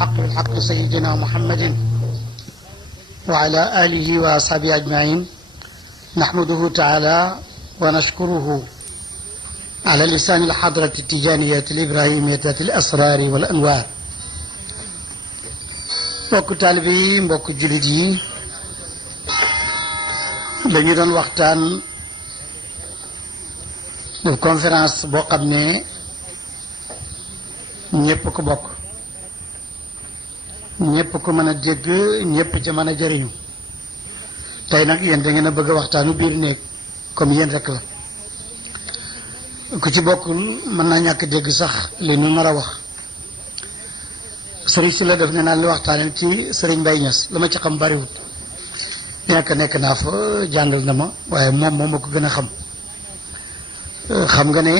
الحق بالحق سيدنا محمد وعلى آله وأصحابه أجمعين نحمده تعالى ونشكره على لسان الحضرة التجانية الإبراهيمية الأسرار والأنوار. mbokk taalibe yi mbokk jullit yi dañu doon waxtaan conférence boo xam ne ñëpp ko bokk, ñëpp ko mën a dégg, ñëpp ca mën a jëriñu. tey nag yéen da ngeen a bëgg a waxtaanu biir néeg comme yéen rek la, ku ci bokkul mën naa ñàkk dégg sax li nu nar a wax. sëriñ si la def ne naan li waxtaanee ci sëriñ Mbaye Niass la ma ci xam bariwut, nekk naa fa jàngal na ma, waaye moom ma ko gën a xam. xam nga ne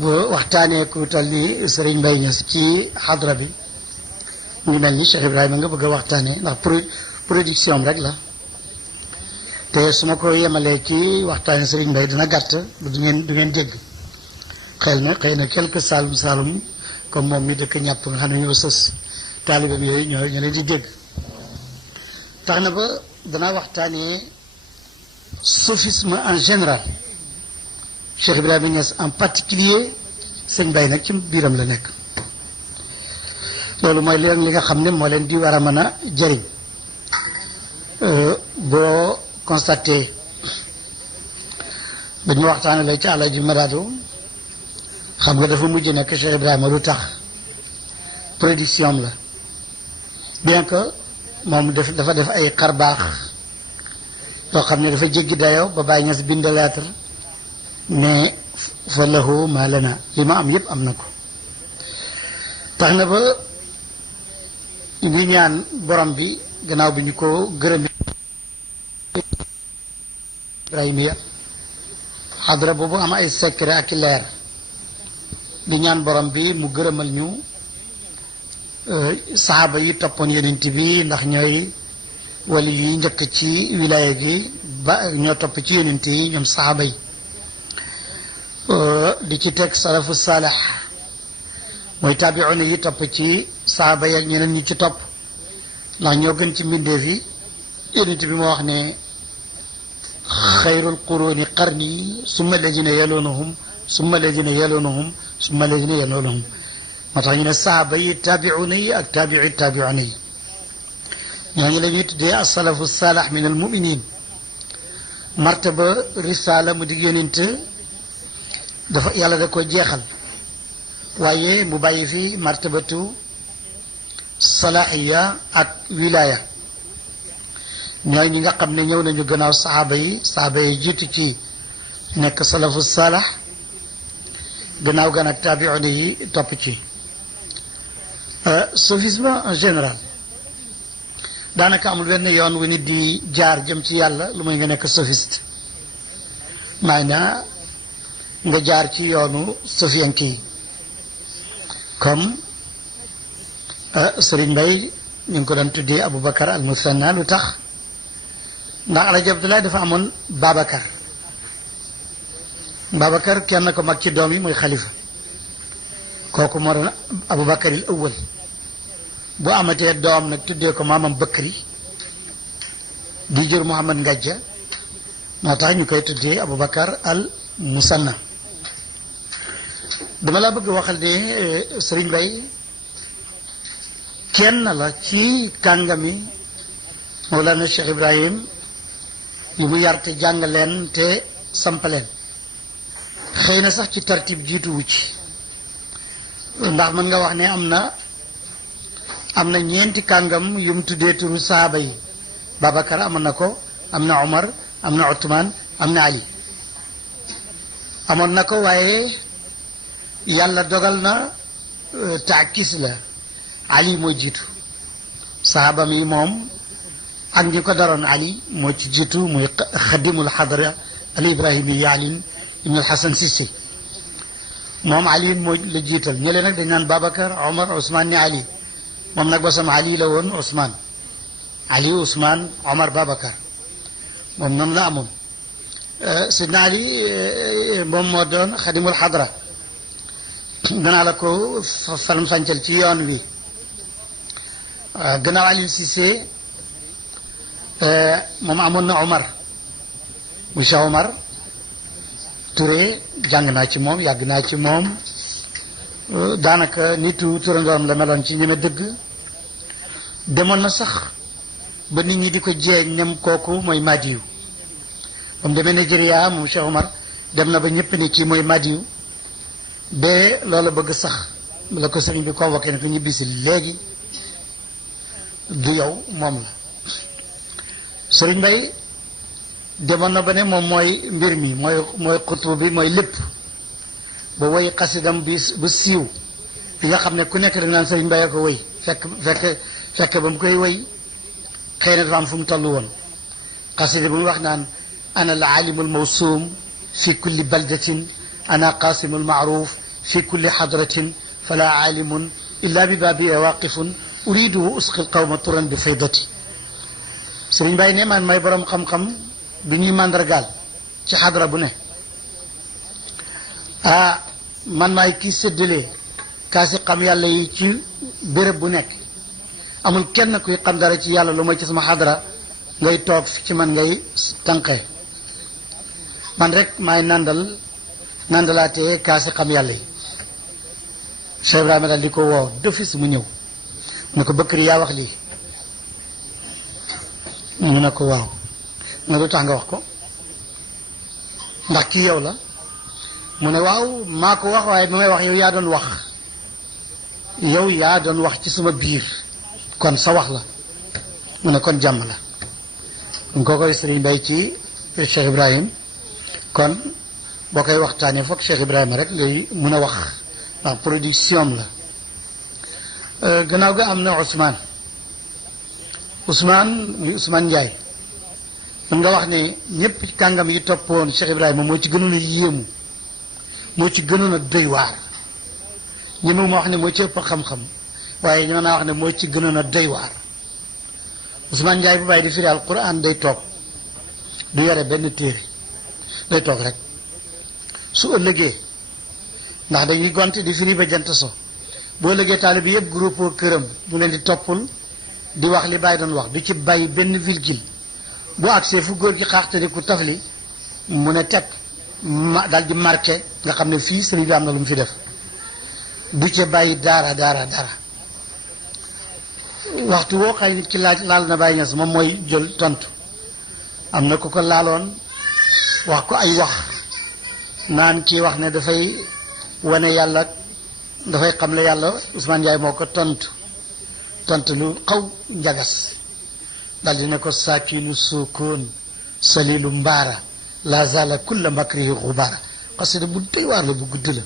bu waxtaanee ku tal ni sëriñ Mbaye Niass ci xadra bi mu ngi mel ni Cheikh Ibrahima nga bëgg a waxtaanee, ndax production rek la. te su ma ko yemalee ci waxtaanee sëriñ Mbaye dina gàtt du ngeen dégg. xëy na quelques saalum comme moom mi dëkk ñàpp nga xam ne ñoo sës taalibam yooyu ñoo leen di dégg. tax na ba danaa waxtaanee sophisme en général, Cheikh Ibrahima Niass en particulier, sëñ Baye nag ci biiram la nekk. loolu mooy leen li nga xam ne moo leen di war a mën a jëriñ. boo constaté dañu waxtaane la ci Alaaji Madaado, xam nga dafa mujj nekk Cheikh Ibrahima lu tax production la, bien que moom dafa def ay xarbaax yoo xam ne dafa jéggi dayoo ba Baye Niass bind lettre mais fa lahu ma lana, li ma am yëpp am na ko. tax na ba ñu ñaan borom bi gannaaw bi ñu ko gërëmee Ibrahima xadra boobu am ay secret ak leer, di ñaan borom bi mu gërëmal ñu saxaaba yi toppoon yonent bi, ndax ñooy wali yi njëkk ci wilaya gi ba ñoo topp ci yonent yi, ñoom saxaaba yi. di ci teg salafu saalex mooy taabiuna yi topp ci saxaaba yi ak ñeneen ñi ci topp, ndax ñoo gën ci mbindeef yi. yonent bi moo wax ne xayrul quruni qarni summa alladina yalunahum summa alladina yalunahum summa alladina yalunahum. moo tax ñu ne saxaaba yi taabiuna yi ak taabiuna yi ñooñu la ñuy tuddee asalafu saalex min al muminin. martaba risala mu dig yonent dafa yàlla da ko jeexal, waaye mu bàyyi fi martabatu salahiya ak wilaya. ñooy ñi nga xam ne ñëw nañu gannaaw saxaaba yi jiitu ci nekk salafu salax, gannaaw gan ak taabiuna yi topp ci. sophisme en général daanaka amul benn yoon wu nit di jaar jëm ci yàlla lu muy nga nekk sophiste, maanaam nga jaar ci yoonu sofiyanke yi. comme Serigne Mbaye ñu ngi ko doon tuddee Aboubacar al Musanna. lu tax? ndax Alaaji Abdoulaye dafa amoon Babacar kenn ko mag ci doom yi mooy xalifa, kooku moo doon Aboubacar il awwal. bu amatee doom nag tuddee ko maamam Bakri di jur Mouhamad Ngajja, moo tax ñu koy tuddee Aboubacar al Musanna. dama la bëgg waxal ne Serigne Mbaye kenn la ci kàngami Mawlana Cheikh Ibrahim li mu yar te jàng leen te sampaleen. xëy na sax ci tartib jiituwu ci, ndax mën nga wax ne am na ñeenti kàngam yu mu tuddee turu saaba yi. Babacar amoon na ko, am na Omar, am na Othman, am na Ali. amoon na ko waaye yàlla dogal na taakis la, Ali moo jiitu. saaba mi moom ak ñi ko daroon Ali moo ci jiitu, muy xadimul xadra al ibrahimiya Ali ibn al Hasan Sisi. moom Ali moo la jiital. ñële nag dañ naan Babacar, Omar, Ousmane ni Ali. moom nag bosam Ali la woon, Ousmane. Ali, Ousmane, Omar, Babacar. moom noonu la amoon. Sidna Ali moom moo doon xadimul xadra. danaa la ko faram fàncal ci yoon wi gannaaw Aliou Cissé moom amoon na Omar monsieur Omar Touré jàng naa ci moom yàgg naa ci moom daanaka nitu turandoom la meloon ci ñeme dëgg demoon na sax ba nit ñi di ko jeeñ ñam kooku mooy Madiou ba mu demee Nigeria moom Cheikh Omar dem na ba ñëpp ne kii mooy Madiou ba loola bëgg sax la ko sëriñ bi convoqué ne ko ñibbisi léegi du yow moom la sëriñ Bay demoon na ba ne moom mooy mbir mi mooy xutbu bi mooy lépp ba woy xasidam bi bu siiw bi nga xam ne ku nekk dañ naan sëriñ Bay a ko woy fekk ba mu koy woy xëy na dafa am fu mu toll woon xasida bu mu wax naan ana al alimu al mawsuum fi kulli baldatin ana qasimu al maaruf fi kulli hadratin fala alimun illa bi baabi waqifun uridu usqi al qawma turan bi faydati sëriñ Bay ne man may borom xam-xam du ñuy màndargaal ci xadra bu ne man maay kii séddalee kaasi xam yàlla yi ci béréb bu nekk amul kenn kuy xam dara ci yàlla lu mooy ci sama xadra ngay toog ci man ngay tànqee man rek maay nandalaatee kaasi xam yàlla yi Cheikh Ibrahima daal di ko woo d'office mu ñëw mu ne ko Bëkkëri yaa wax lii mu ne ko waaw mu ne lu tax nga wax ko ndax kii yow la mu ne waaw maa ko wax waaye bi may wax yow yaa doon wax ci sama biir kon sa wax la mu ne kon jàmm la mu ko koy sëriñ Bay ci Cheikh Ibrahim kon boo koy waxtaanee foog Cheikh Ibrahima rek ngay mun a wax ndax production la gannaaw ga am na Ousmane Ndiaye mën nga wax ne ñëpp ci kàngam yi toppoon Cheikh Ibrahima moo ci gënoon a yéemu moo ci gënoon a doy waar ñëmu ma wax ne moo ci ëpp xam-xam waaye ñoo naa wax ne moo ci gënoon a doy waar Ousmane Ndiaye bu bàyyi di firi alquran day toog du yore benn téere day toog rek su ëllëgee ndax dañuy gonte di firi ba jant so boo ëllëgee taalibe bi yëpp groupe këram bu leen di toppul di wax li bàyyi doon wax du ci bàyyi benn virgule bu agsee fu góor gi xaaxtani ku tafli mu ne teg daal di marqué nga xam ne fii sëriñ bi am na lu mu fi def du ci bàyyi dara waxtu woo xëy nit ki laal na Baay Ñas moom mooy jël tontu am na ku ko laaloon wax ko ay wax naan kii wax ne dafay wane yàlla dafay xamle yàlla Ousmane Ndiaye moo ko tontu lu xaw njagas daldi ne ko saakilu suukoon salilu mbaara la zala kulla makrihi xubaara parce que bu doy waar la bu gudd la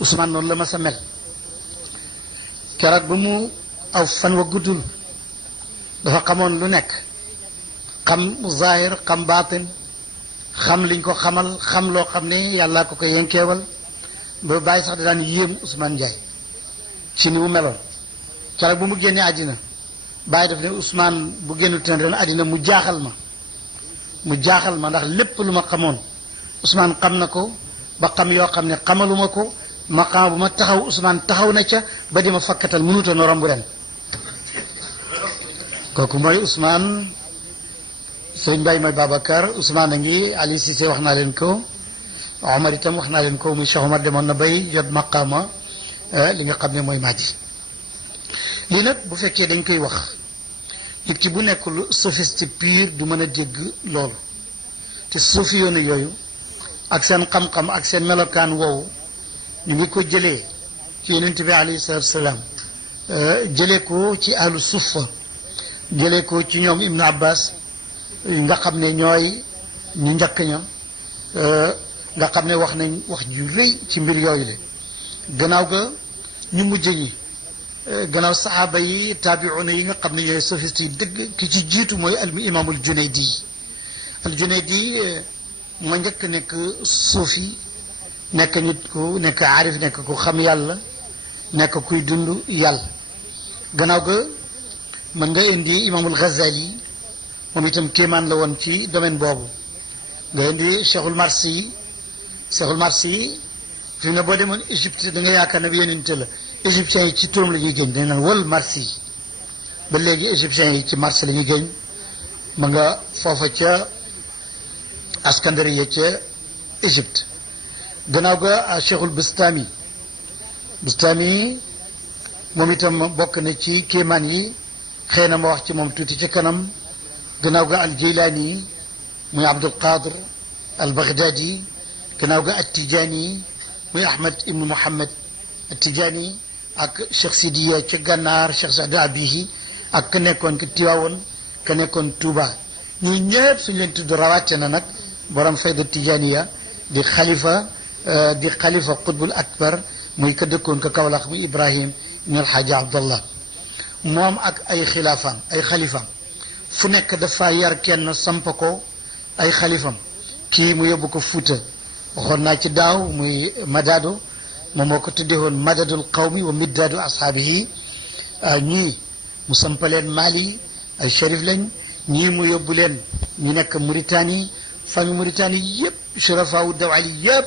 Ousmane noonu la ma sa mel keroog ba mu aw fan wa guddul dafa xamoon lu nekk xam zahir xam baatin xam liñ ko xamal xam loo xam ne yàlla ko yenkeewal ba bàyyi sax da daan yéem Ousmane Ndiaye ci ni mu meloon keroog bu mu génnee àddina bàyyi daf ne Ousmane bu génnu teen ren àddina mu jaaxal ma ndax lépp lu ma xamoon Ousmane xam na ko ba xam yoo xam ne xamaluma ko ma xam bu ma taxaw Ousmane taxaw na ca ba di ma fakkatal mënuta no romb ren kooku mooy Ousmane sëñ Baye mooy Babacar Ousmane a ngi Ali Cissé wax naa leen ko Omar itam wax naa leen ko muy Cheikh Omar demoon na bay jot maqaama li nga xam ne mooy Mahdi lii nag bu fekkee dañ koy wax nit ki bu nekkul sophiste pur du mën a dégg loolu te suufi yoonu yooyu ak seen xam-xam ak seen melokaan woowu ñu ngi ko jëlee ci yonent bi alayhi salaatu salaam jëlee ko ci ahlu suffa jëlee ko ci ñoom Ibnu Abbas nga xam ne ñooy ñu njëkk ña nga xam ne wax nañ wax ju rëy ci mbir yooyu la gannaaw ga ñu mujj ñi gannaaw saxaaba yi taabiuna yi nga xam ne ñooy sophiste yi dëgg ki ci jiitu mooy imaamul Junaydi ma njëkk nekk suufi nekk nit ku nekk aarif nekk ku xam yàlla nekk kuy dund yàlla gannaaw ga mën nga indi imaamul Ghazali moom itam kéemaan la woon ci domaine boobu nga indi Cheikhul Marsi fi mu ne boo demoon Égypte da nga yaakaar ne bi yonente la égyptiens yi ci turam la ñuy génn dañ naan wal Marsi ba léegi égyptiens yi ci marché la ñu géñ ma nga foofa ca Askandariya ca Égypte. gannaaw ga Cheikhul Bustami moom itam bokk na ci kéemaan yi xëy na ma wax ci moom tuuti ci kanam. gannaaw ga al-Jilani muy Abdul Qadir al-Baghdadi. gannaaw ga at-Tijani muy Ahmad ibnu Muhammad at-Tijani ak Cheikh Sidiya ca Gànnaar Cheikh Saadu Abihi ak ka nekkoon ki Tiwaawoon ka nekkoon Touba ñii ñëpp suñu leen tudd rawaate na nag borom fayda Tijaniya di xalifa qutbul akbar muy ka dëkkoon ka Kawlax muy Ibrahim ibn Alxaaji Abdallah moom ak ay xalifaam fu nekk dafa yar kenn samp ko ay xalifam kii mu yóbbu ko Fuuta waxoon naa ci daaw muy Madado moom moo ko tuddee woon madadul qawmi wa middaadu ashaabihi ñii mu sampaleen Mali ay shérif lañ ñii mu yóbbu leen ñu nekk Mauritanie famille Mauritanie yëpp surafaawu dawali yëpp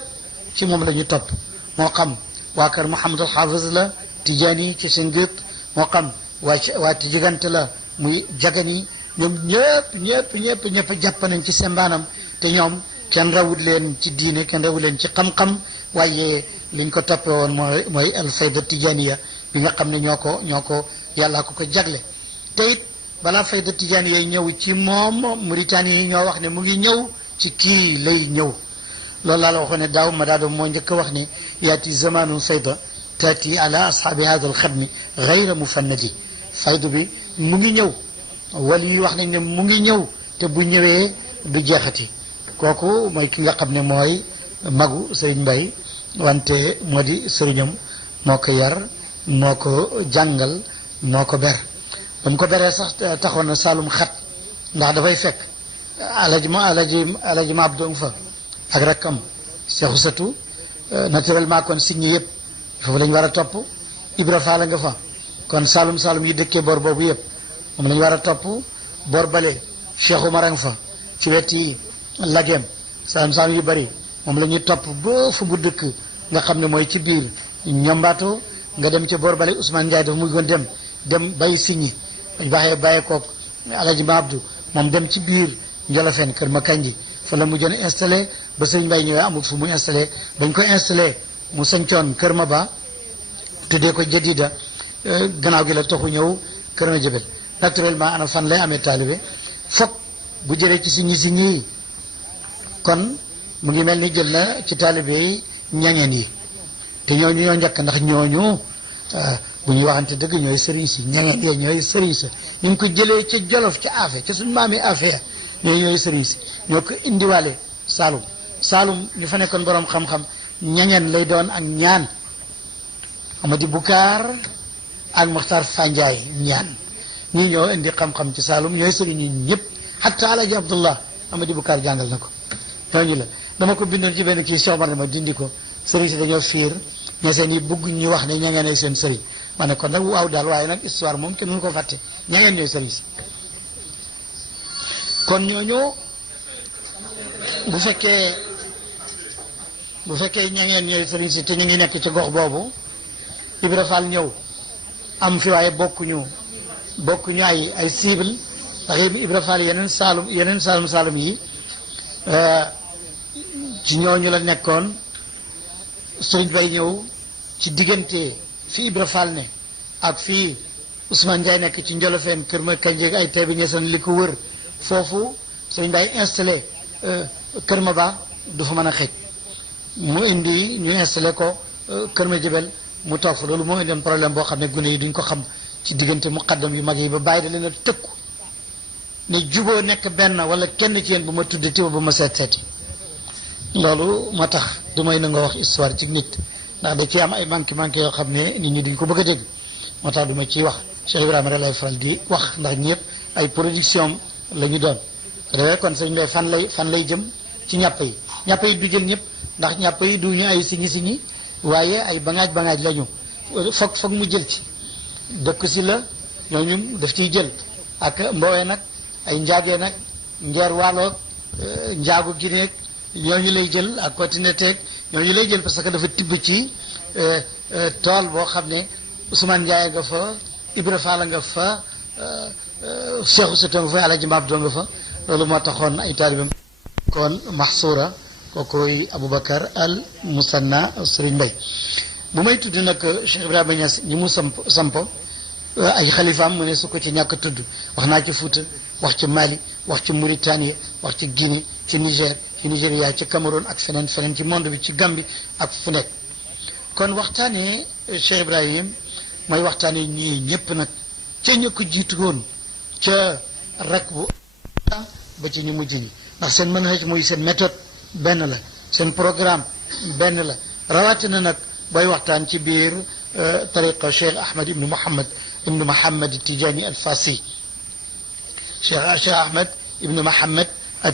ci moom la ñu topp moo xam waa kër Mouhamad al Hafiz la Tijaani ci seen gët moo xam waa Tijigante la muy Jagani ñoom ñëpp jàpp nañ ci sembaanam te ñoom kenn rawut leen ci diine kenn rawut leen ci xam-xam waaye liñ ko toppee woon mooy al fayda Tijaniya bi nga xam ne ñoo ko yàllaa ko jagle te it balaa fayda Tijaniya ñëw ci moom Mauritanie yi ñoo wax ne mu ngi ñëw ci kii lay ñëw loolu laa la waxoon ne daaw ma daado moo njëkk a wax ne yaati zamanu fayda taati ala ashaabi hada al xadmi gayra mufannadi faydu bi mu ngi ñëw wala yi wax nañ ne mu ngi ñëw te bu ñëwee du jeexati kooku mooy ki nga xam ne mooy magu Sëriñ Mbay wante moo di sëriñam moo ko yar moo ko jàngal moo ko ber ba mu ko beree sax taxoon na Saalum xat ndax dafay fekk alaji ma Abdou fa ak rakkam Seexu Satu naturellement kon signe yëpp foofu lañu war a topp Ibra Faal nga fa kon Saalum yi dëkkee boor boobu yëpp moom lañu war a topp boor bale Cheikh Umar nga fa ci weti lageem Saalum yu bari moom la ñuy topp ba fu bu dëkk nga xam ne mooy ci biir ñombaato nga dem ca boor bale Ousmane Ndiaye dafa muy gën dem bay signe bàyyee koog alaji ma Abdou moom dem ci biir Njolofeen kër ma kanji fa la mu jën installé ba sëñ Mbay ñëwee amul fu mu installé dañ ko installé mu sañcoon kër ma ba tuddee ko jadida gannaaw gi la toxu ñëw kër ma jëbel naturellement ana fan lay amee taalibe fokk bu jëlee ci signe yi kon mu ngi mel ni jël na ci taalibe yi ñangeen yi te ñooñu ñoo njëkk ndax ñooñu bu ñuy waxante dëgg ñooy sëriñ si ñangeen yi ñooy sëriñ sa ñu ngi ko jëlee ca Jolof ca Afe ca suñu maami Afe ñooy sëriñ si ñoo ko indiwaale Saalum ñu fa nekkoon borom xam-xam ñangeen lay doon ak ñaan Amadi Bukaar ak Muxtaar Fanjaay ñaan ñii ñoo indi xam-xam ci Saalum ñooy sëriñ yi ñëpp hatta Alaji Abdullah Amadi Bukaar jàngal na ko ñooñu la dama ko bindoon ci benn kii Cheikh Omar ma dindi ko sëriñ si dañoo fiir ña seen yi bëgg ñu wax ne ña ngeen ay seen sëriñ ma ne kon nag waaw daal waaye nag histoire moom kenn mënu ko fàtte ña ngeen ñooy sëriñ si kon ñooñu bu fekkee ña ngeen ñooy sëriñ si te ñu ngi nekk ci gox boobu Ibra Fall ñëw am fi waaye bokkuñu ay cible ndax Ibra Fall yeneen Saalum yi ci ñooñu la nekkoon Sëriñ Bay ñëw ci diggante fi Ibra Fall ne ak fii Ousmane Ndiaye nekk ci Njolofeen kër ma kanjeeg ay teebi ñeesan li ko wër foofu Sëriñ Bay installé kër ma ba du fa mën a xëj mu indi ñu installé ko kër ma jëbel mu toog fa loolu moo indi problème boo xam ne gune yi duñ ko xam ci diggante muqaddam yu mag yi ba bàyyi da leen a tëkku ne juboo nekk benn wala kenn ci yéen bu ma tudd tiba bu ma seeti loolu moo tax du may na nga wax histoire ci nit ndax da ci am ay manqué yoo xam ne nit ñi duñ ko bëgg a dégg moo tax du ma ciy wax Cheikh Ibrahima rek lay faral di wax ndax ñëpp ay production la ñu doon dafay kon sëñ Ndeye fan lay jëm ci ñàpp yi du jël ñëpp ndax ñàpp yi du ñu ay siñi waaye ay bangaaj lañu foog mu jël ci dëkk si la ñooñu daf ciy jël ak mboowee nag ay njaagee nag njeer waaloog njaagu gineeg ñooñu lay jël ak continuité ñooñu lay jël parce que dafa tibb ci tool boo xam ne Ousmane Ndiaye nga fa Ibra Fall nga fa Cheikh Ousseynou nga fa Alaaji Mbaab doo nga fa loolu moo taxoon ay taalibam kon Maxsuura kookoy Aboubacar al Musanna Serigne Mbaye bu may tudd nag Cheikh Ibrahima Niass ñi mu sampo ay xalifaam mu ne su ko ci ñàkk tudd wax naa ci Fuuta wax ci Mali wax ci Mauritanie wax ci Guinée ci Niger ci Nigéria ci Cameroun ak feneen ci monde bi ci Gambie ak fu nekk kon waxtaanee Cheikh Ibrahim mooy waxtaanee ñii ñëpp nag ca ña ko jiitu woon ca rak bu ba ci ñu mujj ñi ndax seen manhaj mooy seen méthode benn la seen programme benn la rawatina nag booy waxtaan ci biir tariqa Cheikh Ahmed ibnu Mohamed Tijani al Fassi Cheikh Ahmed ibnu Mohamed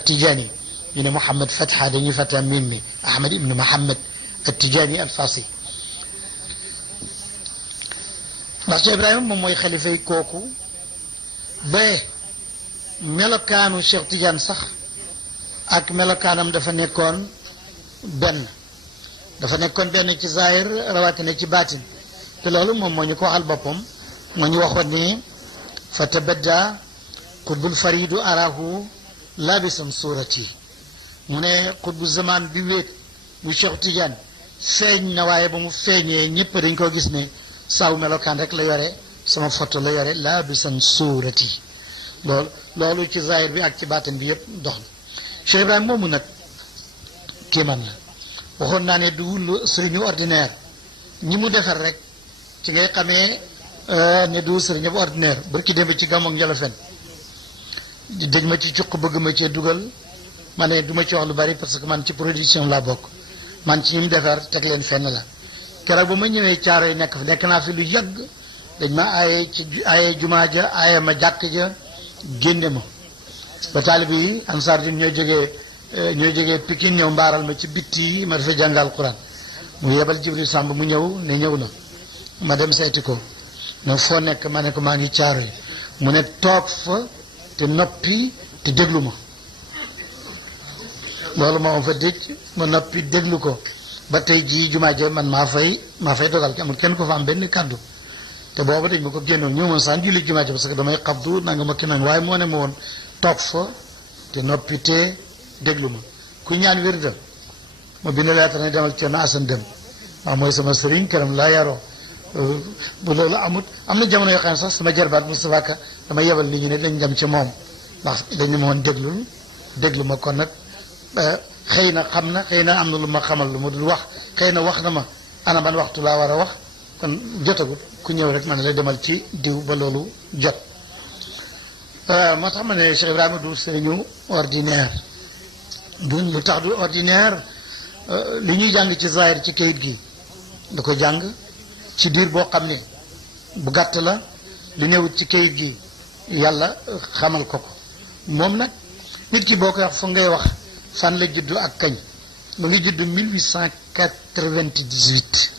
Tijani ñu ne Mohamed Fatha dañuy fata miin mi Ahmed ibnu Mohamed Tijani al Fassi ndax Cheikh Ibrahima moom mooy xalifa yi kooku ba melokaanu Cheikh Tidiane sax ak melokaanam dafa nekkoon benn ci zahir rawatina ci baatin te loolu moom moo ñu ko waxal boppam moo ñu waxoon ne fa tabadda qutbul faridu arahu labisan surati mu ne qutbu zaman bi wéet bu Cheikh Tidiane feeñ na waaye ba mu feeñee ñëpp dañ koo gis ne saw melokaan rek la yore sama photo la yore labisan surati loolu ci zahir bi ak ci baatin bi yëpp dox na Cheikh Ibrahima moomu nag kéemaan la waxoon naa ne du sëriñu ordinaire ñi mu defar rek ci ngay xamee ne du sëriñu ordinaire barki démb ci gàmmu ak Njolofen dañ ma ci cuq bëgg ma cee dugal ma ne du ma ci wax lu bari parce que man ci production laa bokk man ci ñi mu defar teg leen fenn la keroog ba ma ñëwee caaro yi nekk naa fi lu yàgg dañ ma aaye jumaa ja aaye ma jàkk ja génne ma ba taalib yi ansaar din ñoo jógee Pikine ñëw mbaaral ma ci bitti ma dafa jàngal Quran mu yebal Jibril Samb mu ñëw ne ñëw na ma dem seeti ko ne foo nekk ma ne ko maa ngi caaro yi mu ne toog fa te noppi te déglu ma loolu moo fa dëj ma noppi déglu ko ba tey jii jumaa ja man maa fay dogal amul kenn ko fa am benn kàddu te booba dañ ma ko génnoon ñëw ma saan julli jumaa ja parce que damay xabdu nanga ma ki nang waaye moo ne ma woon toog fa te noppi te déglu ma ku ñaan wirda ma bind leetar ne demal Cerno Asan Dem waaw mooy sama sëriñ këram laa yaroo bu loolu am na jamono yoo xam ne sax sama jarbaat Moustapha Ka dama yebal nit ñi ne dañ dem ci moom ndax dañ ne ma woon déglu ma kon nag xëy na xam na xëy na am na lu ma xamal lu ma dul wax xëy na wax na ma ana ban waxtu laa war a wax kon jotagut ku ñëw rek ma ne la demal ci diw ba loolu jot moo tax ma ne Cheikh Ibrahima du sëriñu ordinaire lu tax du ordinaire li ñuy jàng ci zahir ci kayit gi da ko jàng ci diir boo xam ne bu gàtt la li newut ci kayit gi yàlla xamal ko moom nag nit ki boo koy wax foog ngay wax fan la juddu ak kañ mu ngi juddu 1898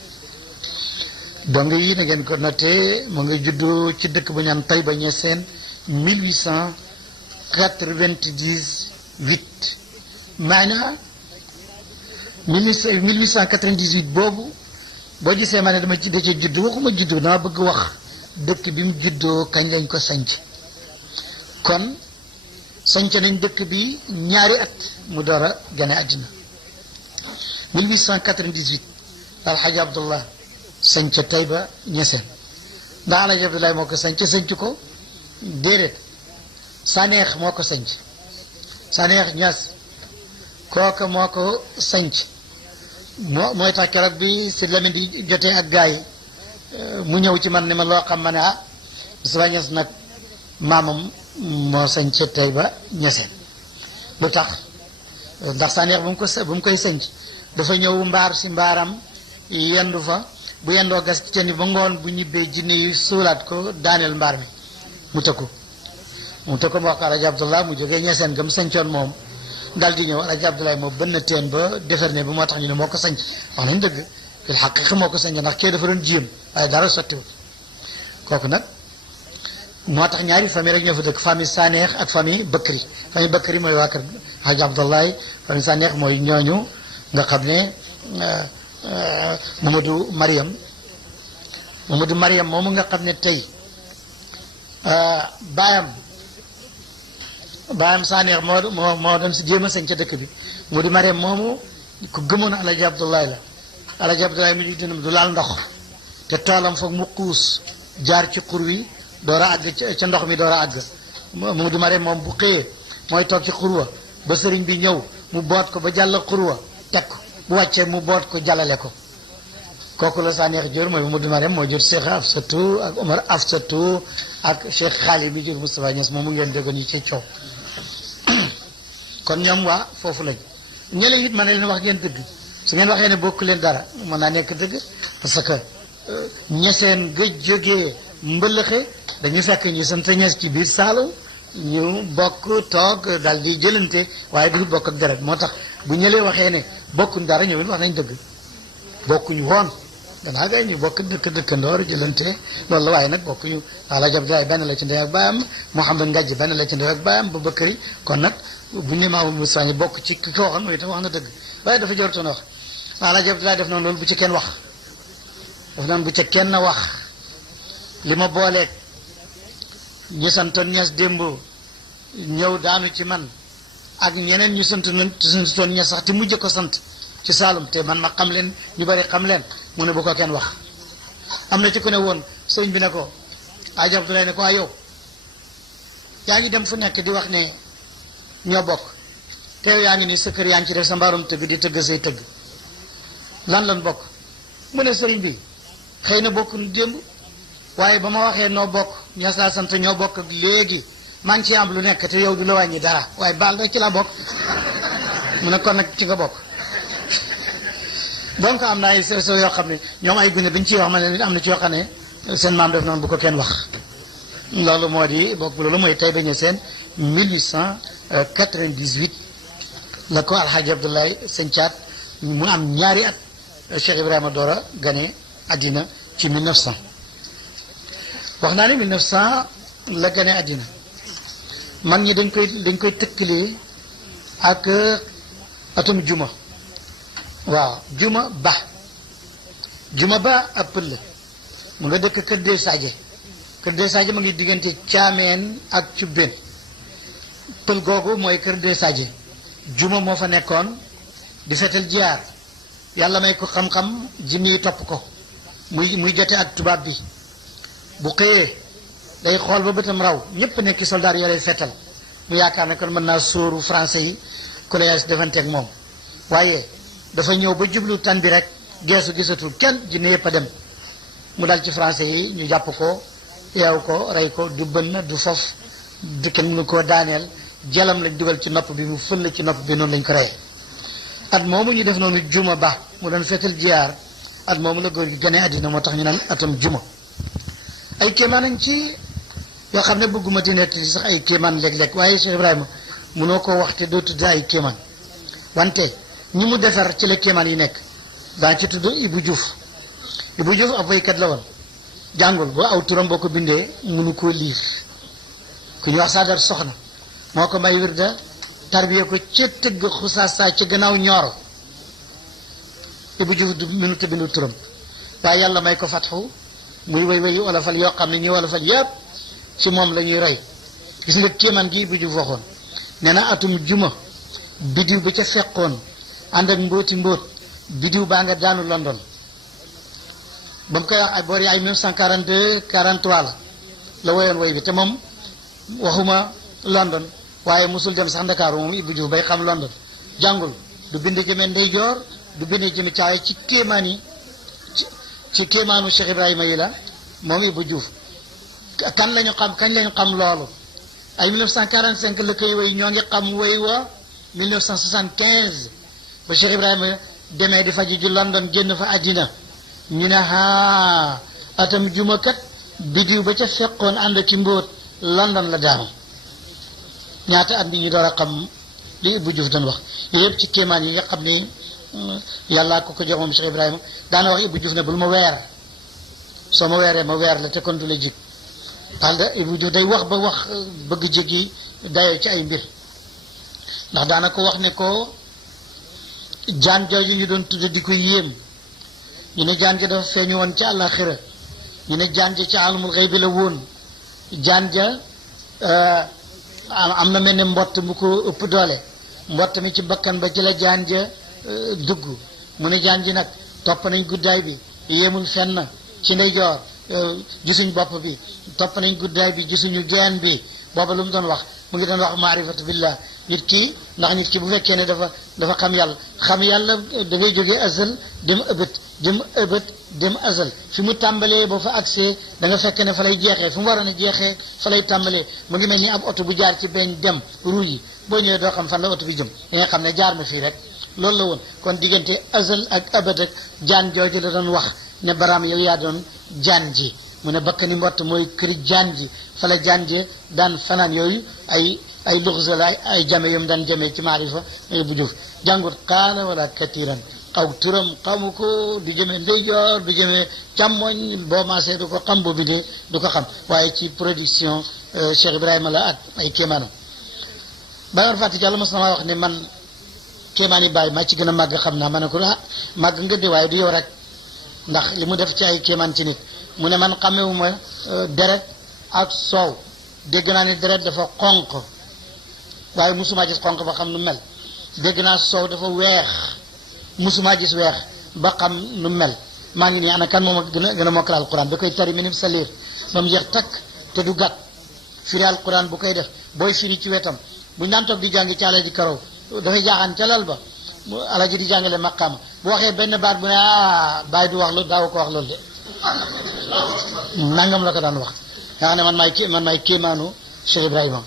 donc yi na ngeen ko noté mu ngi juddu ci dëkk bu ñaan Taïba Niassène 1898 maanaam 1898 boobu boo gisee ma ne dama ci dëcc juddu waxuma juddu dama bëgg wax dëkk bi mu juddoo kañ lañ ko sanc kon sanc nañ dëkk bi ñaari at mu door a gane àddina 1898 Alxaaji Abdullah sanc Taïba Niassène ndax Alxaaji Abdullah moo ko sanc ko déedéet Saneex moo ko sanc Saneex Ñas kooka moo ko sanc mooy tax keroog bi si Lamin di jotee ak gaa yi mu ñëw ci man ne ma loo xam ma ne Moustapha Niass nag maamam moo sanc Taïba Niassène lu tax ndax Saneex bu mu koy sanc dafa ñëw mbaar si mbaaram yendu fa bu yendoo gas ci teen bi ba ngoon bu ñibbee jinne yi suulaat ko daaneel mbaar mi mu tëkku mu wax ko Alaaji Abdullah mu jógee Niassène ga mu sancoon moom dal di ñëw Alaaji Abdoulaye moo bënn teen ba defar ne ba moo tax ñu ne moo ko sanc wax nañ dëgg fil xaqiqa moo ko sanc ndax kee dafa doon jéem waaye dara sottiwul kooku nag moo tax ñaari famille rek ñoo fa dëkk famille Saneex ak famille Bakri mooy waa kër Alaaji Abdoulaye famille Saneex mooy ñooñu nga xam ne Mamadou Mariam moomu nga xam ne tey baayam Saneex moo doon si jéem a sañ ca dëkk bi mu di Mariam moomu ku gëmoon Alaji Abdoulaye la Alaji Abdoulaye mi ñu dundam du laal ndox te toolam foog mu xuus jaar ci xur wi door a àgg ca ndox mi door a àgg mu di Mariam moom bu xëyee mooy toog ci xurwa ba sëriñ bi ñëw mu boot ko ba jàll xurwa teg ko bu wàccee mu boot ko jàllale ko kooku la Saneex jur mooy Mamadou Mariam moo jur Cheikh Afsatou ak Omar Afsatou ak Cheikh Xaali bi jur Moustapha Niass moom mu ngeen déggoon yi ci coow kon ñoom waa foofu lañ ñële it ma ne leen wax ngeen dëgg su ngeen waxee ne bokk leen dara mën naa nekk dëgg parce que ñeseen ga jógee mbëlëxe dañu fekk ñu sant ñes ci biir Saalum ñu bokk toog dal di jëlante waaye du bokk ak deret moo tax bu ñëlee waxee ne bokkuñ dara ñëw it wax nañ dëgg bokkuñu woon danaa gay ñu bokk dëkkandoor jëlante loolu la waaye nag bokkuñu Alaaji Abdoulaye benn la ci ndey ak baayam Mouhamed Ngadji benn la ci ndey ak baayam Babakari kon nag bu ñu ne Mamadou Moussa ñu bokk ci ki ko waxoon mooy itam wax na dëgg waaye dafa jarutoon wax Alaaji Abdoulaye def noonu loolu bu ci kenn wax daf noonu bu ca kenn wax li ma booleeg ñu santoon ñes démb ñëw daanu ci man ak ñeneen ñu santoon ñes sax te mujj ko sant ci Saalum te man ma xam leen ñu bari xam leen mu ne bu ko kenn wax am na ci ku ne woon sëriñ bi ne ko Alaaji Abdoulaye ne ko waa yow yaa ngi dem fu nekk di wax ne ñoo bokk te yow yaa ngi ni sa kër yaa ngi ci def sa mbaarum tëgg di tëgg say tëgg lan bokk mu ne sëriñ bi xëy na bokk nu démb waaye ba ma waxee noo bokk ñas laa sant ñoo bokk ak léegi maa ngi ci am lu nekk te yow du la wàññi dara waaye baal rek ci la bokk mu ne kon nag ci nga bokk donc am na ay sew yoo xam ne ñoom ay gune bi ñu ciy wax ma ne am na ci yoo xam ne seen maam def noonu bu ko kenn wax loolu moo di bokk loolu mooy Taïba Niassène 1898 la ko Alhaji Abdoulaye Sëncaat mu am ñaari at Cheikh Ibrahima Dora gane àddina ci 1900 wax naa ne 1900 la gane àddina mag ñi dañ koy tëkkalee ak atum juma waaw juma ba ab pël la mu nga dëkk Kër Dee Sadje ma ngi diggante Caameen ak Cubbeen pël googu mooy Kër Dee Sadje juma moo fa nekkoon di fetal jiyaar yàlla may ko xam-xam ji muy topp ko muy jote ak tubaab bi bu xëyee day xool ba bëtam raw ñépp nekki soldaar yore fetal mu yaakaar ne kon mën naa sóoru français yi colonialiste defanteeg moom waaye dafa ñëw ba jublu tan bi rek geesu gisatul kenn jinne yëpp a dem mu dal ci français yi ñu jàpp ko yeew ko rey ko du bënn du fof du kenn mënu koo daaneel jalam lañ dugal ci nopp bi mu fël ci nopp bi noonu lañ ko rey at moomu ñu def noonu juma ba mu doon fetal jiyaar at moomu la góor gi gane àddina moo tax ñu naan atam juma ay kéemaan nañ ci yoo xam ne bëgguma di nettali sax ay kéemaan léeg-léeg waaye Cheikh Ibrahima mënoo koo wax te doo tudd ay kéemaan wante ñi mu defar ci la kéemaan yi nekk daa ci tudd Ibou Diouf ab waykat la woon jàngul ba aw turam boo ko bindee mënu koo liir ku ñu wax Sadar Soxna moo ko may wirda tarbiya ko ca tëgg xusaasa ca gannaaw ñooro Ibou Diouf du mënu te bindu turam waaye yàlla may ko fatxu muy way olofal yoo xam ne ñi olofal yépp ci moom la ñuy roy gis nga kéemaan gi Ibou Diouf waxoon nee na atum juma bidiw ba ca fekkoon ànd ak mbóoti bidiw baa nga daanu London ba mu koy wax ay boor yi ay 1942 43 la woyoon woy bi te moom waxuma London waaye musul dem sax Ndakaaru moom Ibou Diouf bay xam London jàngul du bind jëme ndeyjoor du bind jëme caawe ci kéemaan yi ci kéemaanu Cheikh Ibrahima yi la moom Ibou Diouf kañ lañu xam loolu ay 1945 la koy woy ñoo ngi xam woy wa 1975 ba Cheikh Ibrahima demee di faji ju London génn fa àddina ñu ne atam jumakat bidiw ba ca fekkoon ànd ci mbóot London la daanu ñaata at nit ñi door a xam li Ibou Diouf doon wax yooyu yëpp ci kéemaan yi nga xam ni yàlla ko jox moom Cheikh Ibrahima daana wax Ibou Diouf ne bul ma weer soo ma weeree ma weer la te kon du la jig parce que Ibou Diouf day wax ba wax bëgg jéggi dayoo ci ay mbir ndax daana ko wax ne ko jaan jooju ñu doon tudd di ko yéem ñu ne jaan gi dafa feeñu woon ci àllaaxira ñu ne jaan ji ci alamul xëy bi la woon jaan ja am na mel ne mbott mu ko ëpp doole mbott mi ci bakkan ba ci la jaan ja dugg mu ne jaan ji nag topp nañ guddaay bi yéemul fenn ci ndeyjoor gisuñ bopp bi topp nañ guddaay bi gisuñu geen bi booba lu mu doon wax mu ngi doon wax maarifatu billah nit ki ndax nit ki bu fekkee ne dafa xam yàlla da ngay jógee azal dem dem azal fi mu tàmbalee boo fa agsee da nga fekk ne fa lay jeexee fi mu waroon a jeexee fa lay tàmbalee mu ngi mel ni ab oto bu jaar ci beñ dem ruu yi boo ñëwee doo xam fan la oto bi jëm da nga xam ne jaar na fii rek loolu la woon kon diggante azal ak abad ak jaan jooju la doon wax ne baraam yow yaa doon jaan ji mu ne bakkani mbott mooy këri jaan ji fa la jaan ji daan fanaan yooyu ay luxsa la ay jame yom daan jamee ci maarifa bu juf jàngut qaala wala katiran aw turam xamu ko du jëmee ndeyjoor du jëmee càmmoñ boo maasee du ko xam boo bindee du ko xam waaye ci production Cheikh Ibrahima la ak ay kéemaanam Baye Fati Diallo mas na maa wax ne man kéemaan yi bàyyi maa ci gën a màgg xam naa ma ne ko màgg nga di waaye du yow rek ndax li mu def ci ay kéemaan ci nit mu ne man xamewuma deret ak soow dégg naa ne deret dafa xonq waaye musumaa gis xonq ba xam nu mel dégg naa soow dafa weex musumaa gis weex ba xam nu mel maa ngi nii ana kan moom gën a mokkal alquran da koy tari minib sa liir ba mu jeex takk te du gàtt firi alquran bu koy def booy firi ci wetam buñu daan toog di jàngi ci Alaji Karaw dafay jaaxaan ca lal ba Alaji di jàngale maqaama bu waxee benn baat bu ne bàyyi du wax loolu daaw ko wax loolu de nangam la ko daan wax nga xam ne man maay kéemaanu Cheikh Ibrahima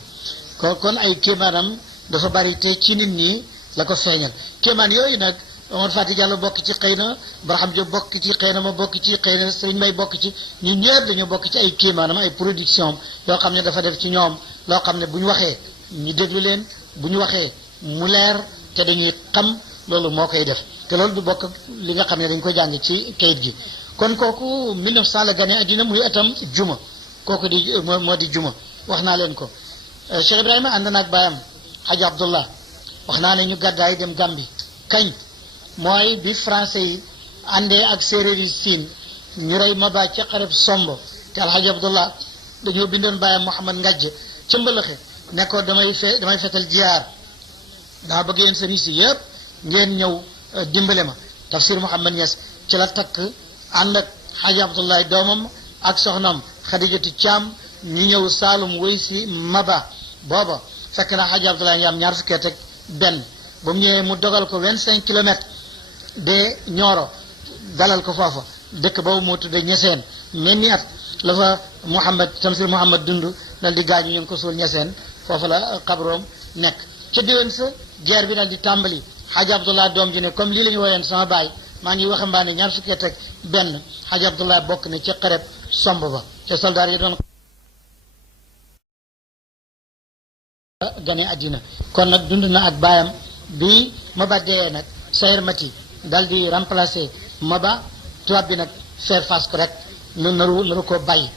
kon ay kéemaanam dafa bari te ci nit ñi la ko feeñal kéemaan yooyu nag Omar Fati Diallo bokk ci xëy na Barham Diop bokk ci xëy na ma bokk ci xëy na Serigne May bokk ci ñun ñëpp dañoo bokk ci ay kéemaanam ay production yoo xam ne dafa def ci ñoom loo xam ne bu ñu waxee ñu déglu leen bu ñu waxee mu leer te dañuy xam loolu moo koy def te loolu du bokk li nga xam ne dañ ko jàng ci kayit gi kon kooku 1900 la gane àddina muy atam juma kooku di moo di juma wax naa leen ko Cheikh Ibrahima ànd na ak baayam Hadj Abdullah wax naa ne ñu gàddaay dem Gambie kañ mooy bi français yi àndee ak séeréer yi siin ñu rey Maba ca xareb Sombo te Alhaji Abdullah dañoo bindoon baayam Mouhamad Ngajj ca mbalaxe ne ko damay fetal jiyaar daa bëgg yéen sëriñ si yëpp ngeen ñëw dimbale ma tafsir Mouhamad Niass ci la takk ànd ak Hadj Abdullah doomam ak soxnam Xadijatu Caam ñu ñëw Saalum woy si Maba booba fekk na Hadj Abdullah ngi am ñaar fukki at ak benn ba mu ñëwee mu dogal ko 25 kilomètres de Nioro dalal ko foofa dëkk boobu moo tudde Ñeseen mel ni at la fa Tamsir Mouhamad dund dal di gaañu ñu ngi ko suul Ñeseen foofa la xabroom nekk ca déwén sa guerre bi dal di tàmbali Hadj Abdullah doom ji ne comme lii la ñu woyoon sama baay maa ngi waxambaane ñaar fukki at ak benn Hadj Abdullah bokk na ca xareb Somb ba ca soldaar yi doon gane àddina kon nag dund na ak baayam bi Maba dee nag Sayer Mati dal di remplacer Maba tubaab bi nag faire face ko rek naru koo bàyyi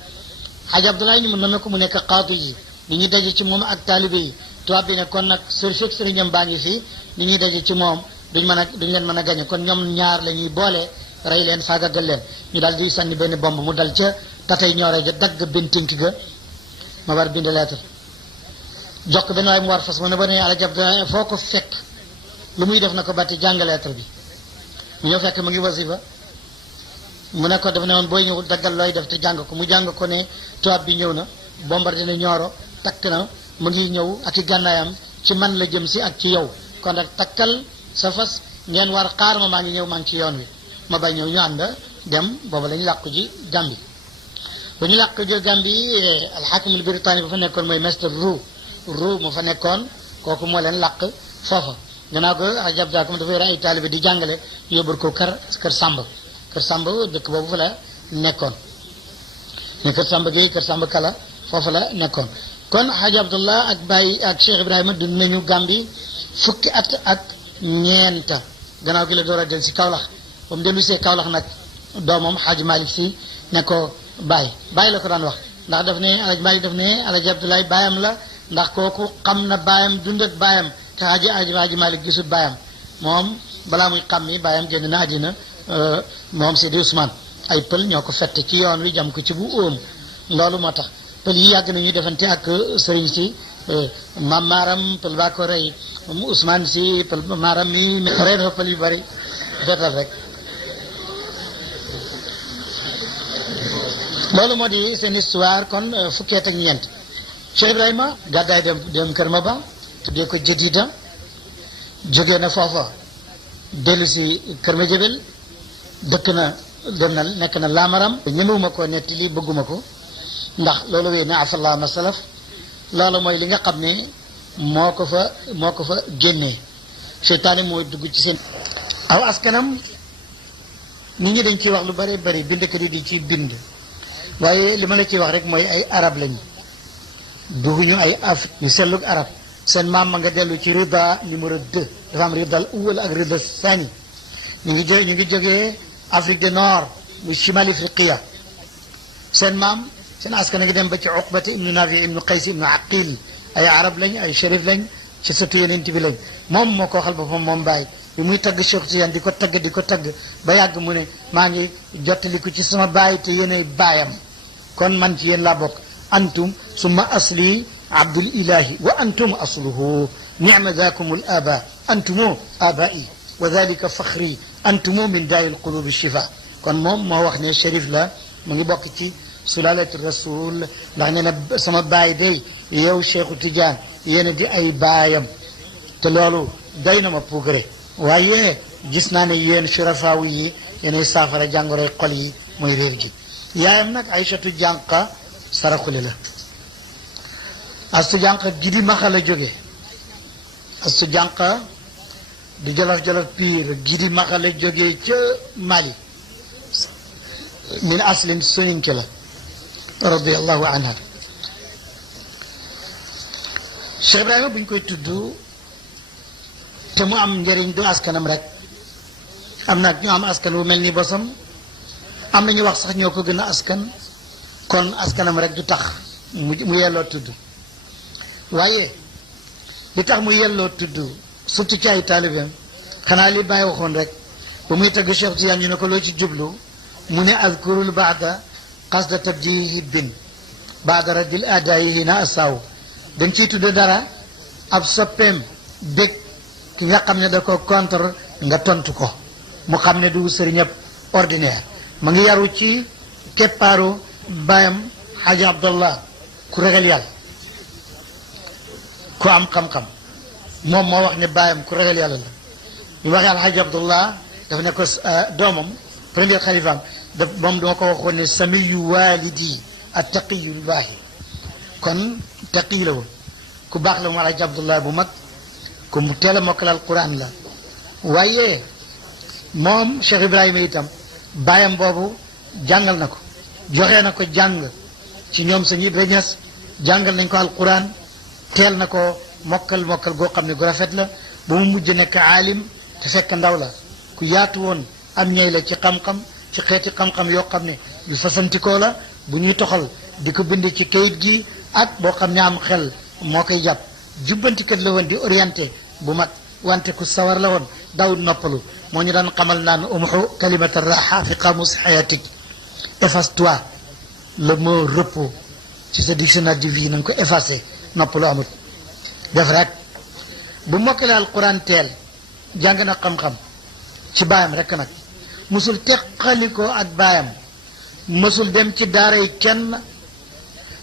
Hadj Abdoulaye ñu mën na ko mu nekk qaadi yi ni ñuy daje ci moom ak taalibe yi tubaab bi ne kon nag fekk sëriñam baa ngi fii ni ñuy daje ci moom duñ leen mën a gañe kon ñoom ñaar la ñuy boole rey leen faagagal leen ñu daal di sànni benn bomb mu dal ca tatay ñoore ja dagg benn tënk ga ma war bind lettre jox ko benn waaye mu war fas mu ne ba ne Alaaji Abdoulaye foo ko fekk lu muy def na ko batti jàng lettre bi mu ñëw fekk mu ngi wasifa mu ne ko daf ne woon booy ñëw daggal looy def te jàng ko mu jàng ko ne tubaab bi ñëw na bombardé na Nioro takk na mu ngi ñëw ak i gànnaayam ci man la jëm si ak ci yow kon nag takkal sa fas ngeen war xaar ma maa ngi ñëw maa ngi ci yoon wi ma bay ñëw ñu ànd dem booba la ñu làqu ji Gambie ba ñu làqu ji Gambie alxaakimul Britannique ba fa nekkoon mooy maître Roux mu fa nekkoon kooku moo leen làq foofa gannaaw ko ajab daa comme dafa yore ay taalibe di jàngale yóbbul ko kër Samba dëkk boobu fa la nekkoon ne kër Samba Gueye kër Samba Kala foofu la nekkoon kon Hadj Abdullah ak Baye ak Cheikh Ibrahima dund nañu Gambie fukki at ak ñeenta gannaaw gi la door a del si Kaolack ba mu dellu see Kaolack nag doomam Hadj Malick si ne ko Baye la ko daan wax ndax daf ne Hadj Malick daf ne Hadj Abdoulaye baayam la ndax kooku xam na baayam dund ak baayam te Hadj Malick gisut baayam moom balaa muy xam mi baayam génn na àddina moom Seydi Ousmane ay pël ñoo ko fett ci yoon wi jam ko ci bu óom loolu moo tax pël yi yàgg nañuy defante ak sëriñ si Mam Maram pël baa ko rey Ousmane si pël Maram mi rey dafa pël yu bari fetal rek loolu moo di seen histoire kon fukkeet ak ñeent Cheikh Ibrahima gàddaay dem Kër Maba tuddee ko Jadida jógee na foofa dellu si Kër Madiabel dëkk na dem na nekk na laamaram ñemewuma ko nett li bëgguma ko ndax loolu wéy na afallah masalaf loolu mooy li nga xam ne moo ko fa génnee seytaane mooy dugg ci seen aw askanam nit ñi dañ ciy wax lu bari bari bindkat yi di ci bind waaye li ma la ciy wax rek mooy ay arab lañu dugguñu ay Afrique yu sellug arab seen maam ma nga dellu ci rida numéro 2 dafa am ridal awwal ak ridal sani ñu ngi jógee Afrique du Nord mu Chimal Afriqiya seen maam seen askan a ngi dem ba ci Uqbata ibnu Nafi ibnu Qays ibnu Aqil ay arab lañ ay shérif lañ ci sëtu yeneen bi lañ moom moo ko waxal boppam moom Baay bi muy tagg Cheikh Tidiane di ko tagg ba yàgg mu ne maa ngi jottaliku ci sama baay te yéenay baayam kon man ci yéen laa bokk antum summa asli abdul ilahi wa antum asluhu nicma dakum al aba antumu abai wa dalika faxri antumu min daayi al qulubi shifa kon moom moo wax ne shérif la mu ngi bokk ci sulalati rasul ndax nee na sama baay day yow Cheikhu Tidiane yéena di ay baayam te loolu day na ma puugare waaye gis naa ne yéen surafaawu yi yéenay saafara jàngoroy xol yi mooy réer gi yaayam nag Aysatu Jànqa saraxule la Astu Jànqa gidi maxa la jóge Astu Jànqa di jolof-jolof piir gidi maxa la jóge ca Mali min aslin soninke la radiallahu anha Cheikh Ibrahima bu ñu koy tudd te mu am njëriñ du askanam rek am na ñu am askan wu mel ni bosam am na ñu wax sax ñoo ko gën a askan kon askanam rek du tax mu yelloo tudd waaye li tax mu yelloo tudd surtout ci ay taalibeem xanaa li Baay waxoon rek ba muy tagg Cheikh Tidiane ñu ne ko loo ci jublu mu ne azkurul baada qasda tabjihi bin baada radil adaayi hina asaaw dañ ciy tudd dara ab soppeem bég ki nga xam ne da ko contre nga tontu ko mu xam ne du sëriñab ordinaire ma ngi yaru ci keppaaru baayam Xaaji Abdallah ku ragal yàlla ku am xam-xam moom moo wax ne baayam ku ragal yàlla la ñu waxee Alxaaji Abdallah dafa ne ko doomam premier xalifaam moom dama ko waxoon ne samiyu walidi attaqiyu lbaahi kon taqi la woon ku baax la mu Alxaaji Abdallah bu mag ku mu teel a mokkal alquran la waaye moom Cheikh Ibrahima itam baayam boobu jàngal na ko joxe na ko jàng ci ñoom Sëñ Ibra Ñas jàngal nañ ko alquran teel na ko mokkal goo xam ne gu rafet la ba mu mujj nekk aalim te fekk ndaw la ku yaatu woon am ñey la ci xam-xam ci xeeti xam-xam yoo xam ne yu fasantikoo la bu ñuy toxal di ko bind ci kayit gi ak boo xam ne am xel moo koy jàpp jubbantikat la woon di orienté bu mag wante ku sawar la woon daawut noppalu moo ñu daan xamal naan umxu kalimata raxa fi qamus xayatik efface-toi le mot repos ci sa dictionnaire de vie na nga ko effacé noppalu amut def rek bu mokkale alquran teel jàng na xam-xam ci baayam rek nag musul teqalikoo ak baayam musul dem ci daara yi kenn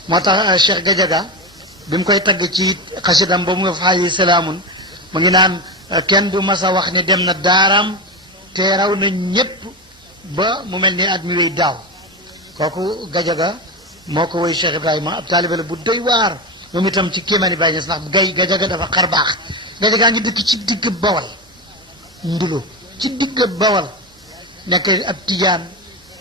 moo tax Cheikh Gadiaga bi mu koy tagg ci xasidam ba mu faayi salaamun mu ngi naan kenn du masa wax ne dem na daaraam te raw na ñépp ba mu mel ni at mi wéy daaw kooku Gadiaga moo ko woy Cheikh Ibrahima ab taalibe la bu doy waar moom itam ci kéemaani Baay Ñas ndax Gadiaga dafa xar baax Gadiaga ngi dëkk ci digg Bawal ndulo ci digg Bawal nekk ab tijaan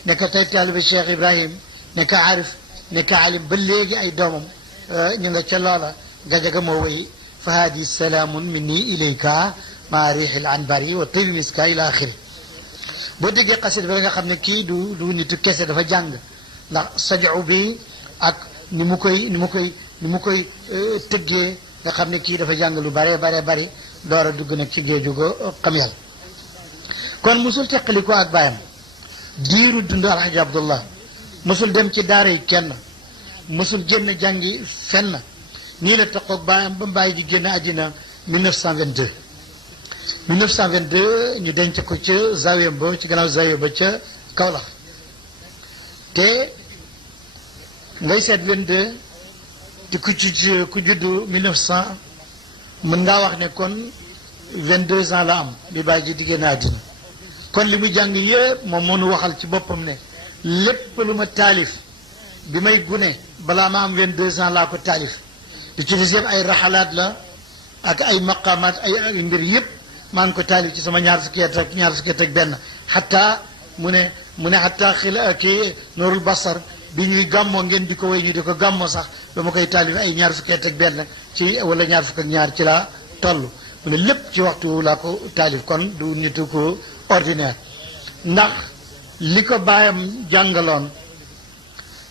nekk tey taalibe Cheikh Ibrahim nekk aarif nekk alim ba léegi ay doomam ñu nga ca loola Gadiaga moo woy fa haadi salaamun minni ilayka maa riixil anbari wa tibi miska ila axiri boo déggee xasit bi nga xam ne kii du nitu kese dafa jàng ndax sajau bi ak ni mu koy tëggee nga xam ne kii dafa jàng lu bare bari door a dugg nag ci géeju go xam yàlla kon musul teqali ko ak baayam diiru dund Alxaaji Abdullah musul dem ci daara yi kenn mësul génn jàngi fenn nii la taxoog ba bàyyi ji génn àddina 1922 1922 ñu denc ko ca zawiya ba ci gannaaw zawiya ba ca Kaolack te ngay seet 22 te ku juddu 1900 mën ngaa wax ne kon 22 ans la am bi bàyyi ji di génn àddina kon li mu jàng yëpp moom moo nu waxal ci boppam ne lépp lu ma taalif bi may gune balaa ma am 22 ans laa ko taalif li ci des yëpp ay raxalaat la ak ay maqaamaat ay mbir yëpp maa ngi ko taalif ci sama ñaar fukki at ak benn xataa mu ne xataa kii Noorul Basar bi ñuy gàmmoo ngeen di ko wéy ñu di ko gàmmoo sax ba ma koy taalif ay ñaar fukki at ak benn ci wala ñaar fukk ak ñaar ci laa toll mu ne lépp ci waxtu laa ko taalif kon du nitu ko ordinaire ndax li ko baayam jàngaloon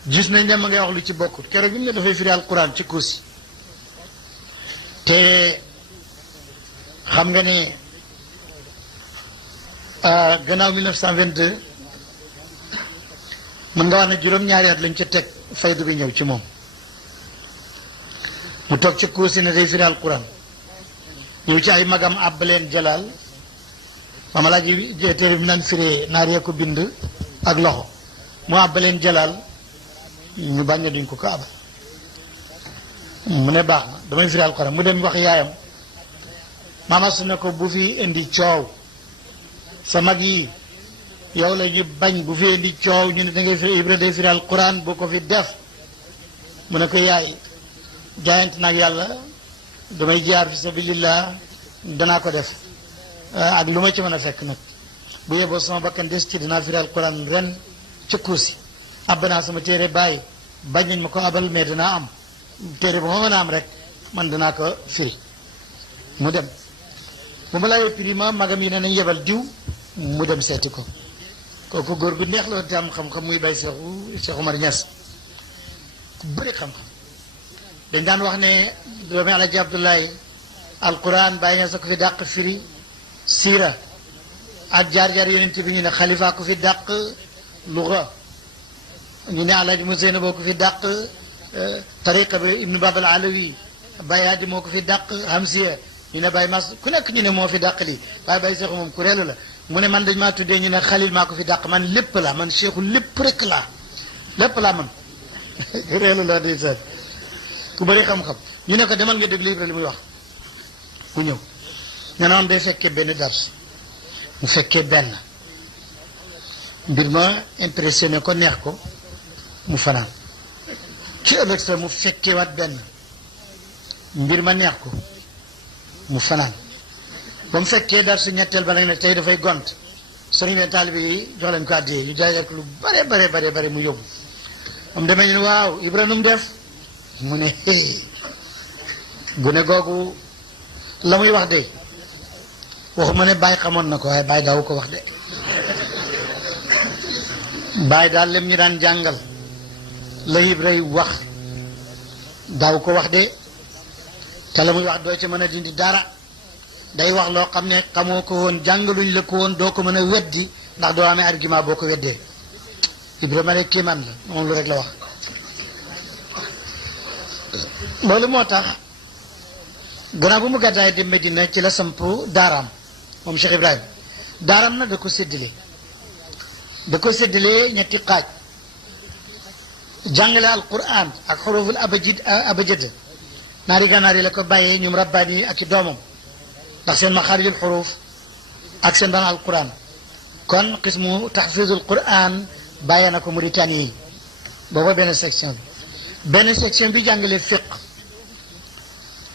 gis nañ ne ma ngay wax lu ci bokkut keroog bi mu ne dafay firi alquran ci kursi te xam nga ne gannaaw 1922 mën nga wax ne juróom-ñaari at lañ ca teg faydu bi ñëw ci moom mu toog ci kursi ne day firi alquran ñëw ci ay magam àbb leen jalaal mama laa ji téere bi naan firee naar yee ko bind ak loxo mu àbb leen jalaal ñu bañ a duñ ko ko abal mu ne baax na damay firi alquran mu dem wax yaayam mama su ne ko bu fi indi coow sa mag yi yow la ñu bañ bu fi indi coow ñu ne da ngay firi Ibra day firi alquran boo ko fi def mu ne ko yaay jaayante nag yàlla damay jaar fi sabilillah danaa ko def ak lu ma ci mën a fekk nag bu yeboo sama bakkan des ci dinaa firi alquran ren ca kursi ab naa sama téere bàyyi bañ nañ ma ko abal mais danaa am téere ba ma mën a am rek man danaa ko firi mu dem bu ma laajee prima magam yi ne nañ yebal diw mu dem seeti ko kooku góor gu neex la te am xam-xam muy bay Cheikh Omar Niass ku bëri xam-xam dañ daan wax ne doomi Alaaji Abdoulaye alquran bàyyi Niass ko fi dàq firi siira ak jaar-jaar yonent bi ñu ne xalifa ko fi dàq luga ñu ne Alaaji Museyna boo ko fi dàq tariqa bi Ibnu Babal Alawi Baye Hadi moo ko fi dàq Hamsiya ñu ne Baye Mas ku nekk ñu ne moo fi dàq lii waaye Baye Cheikh moom ku reelu la mu ne man dañ maa tuddee ñu ne Xalil maa ko fi dàq man lépp la man Cheikhu lépp rek laa man reelu la di seet ku bëri xam-xam ñu ne ko demal nga déglu Ibra li muy wax ku ñëw nga naan day fekkee benn dars mu fekkee benn mbir ma impressionné ko neex ko mu fanaan ci ëllëg sa mu fekkeewaat benn mbir ma neex ko mu fanaan ba mu fekkee dar su ñetteel ba nag ne tey dafay gont sëriñ ne taalibe yi jox leen ko àddiyee ñu jaay ko lu bare mu yóbbu am demee ñu ne waaw Ibra nu mu def mu ne gune googu la muy wax de waxuma ne Baye xamoon na ko waaye Baye daawu ko wax de Baye daal lem ñu daan jàngal la Ibray wax daaw ko wax de te la muy wax doo ci mën a dindi dara day wax loo xam ne xamoo ko woon jàngaluñ la ko woon doo ko mën a weddi ndax doo amee argument boo ko weddee Ibrahima rek kéemaan la moom lu rek la wax loolu moo tax gannaaw bu mu gàddaay dem Medina ci la samp daaraam moom Cheikh Ibrahima daaraam nag da ko séddalee ñetti xaaj jàngale alquran ak xuruful abajad naari gànnaar yi la ko bàyyee ñoom rabbaani yi ak i doomam ndax seen maxaarijul xuruf ak seen daan alquran kon xismu taxfiizul quran bàyyee na ko Mauritanie yi booba benn section bi jàngale fiq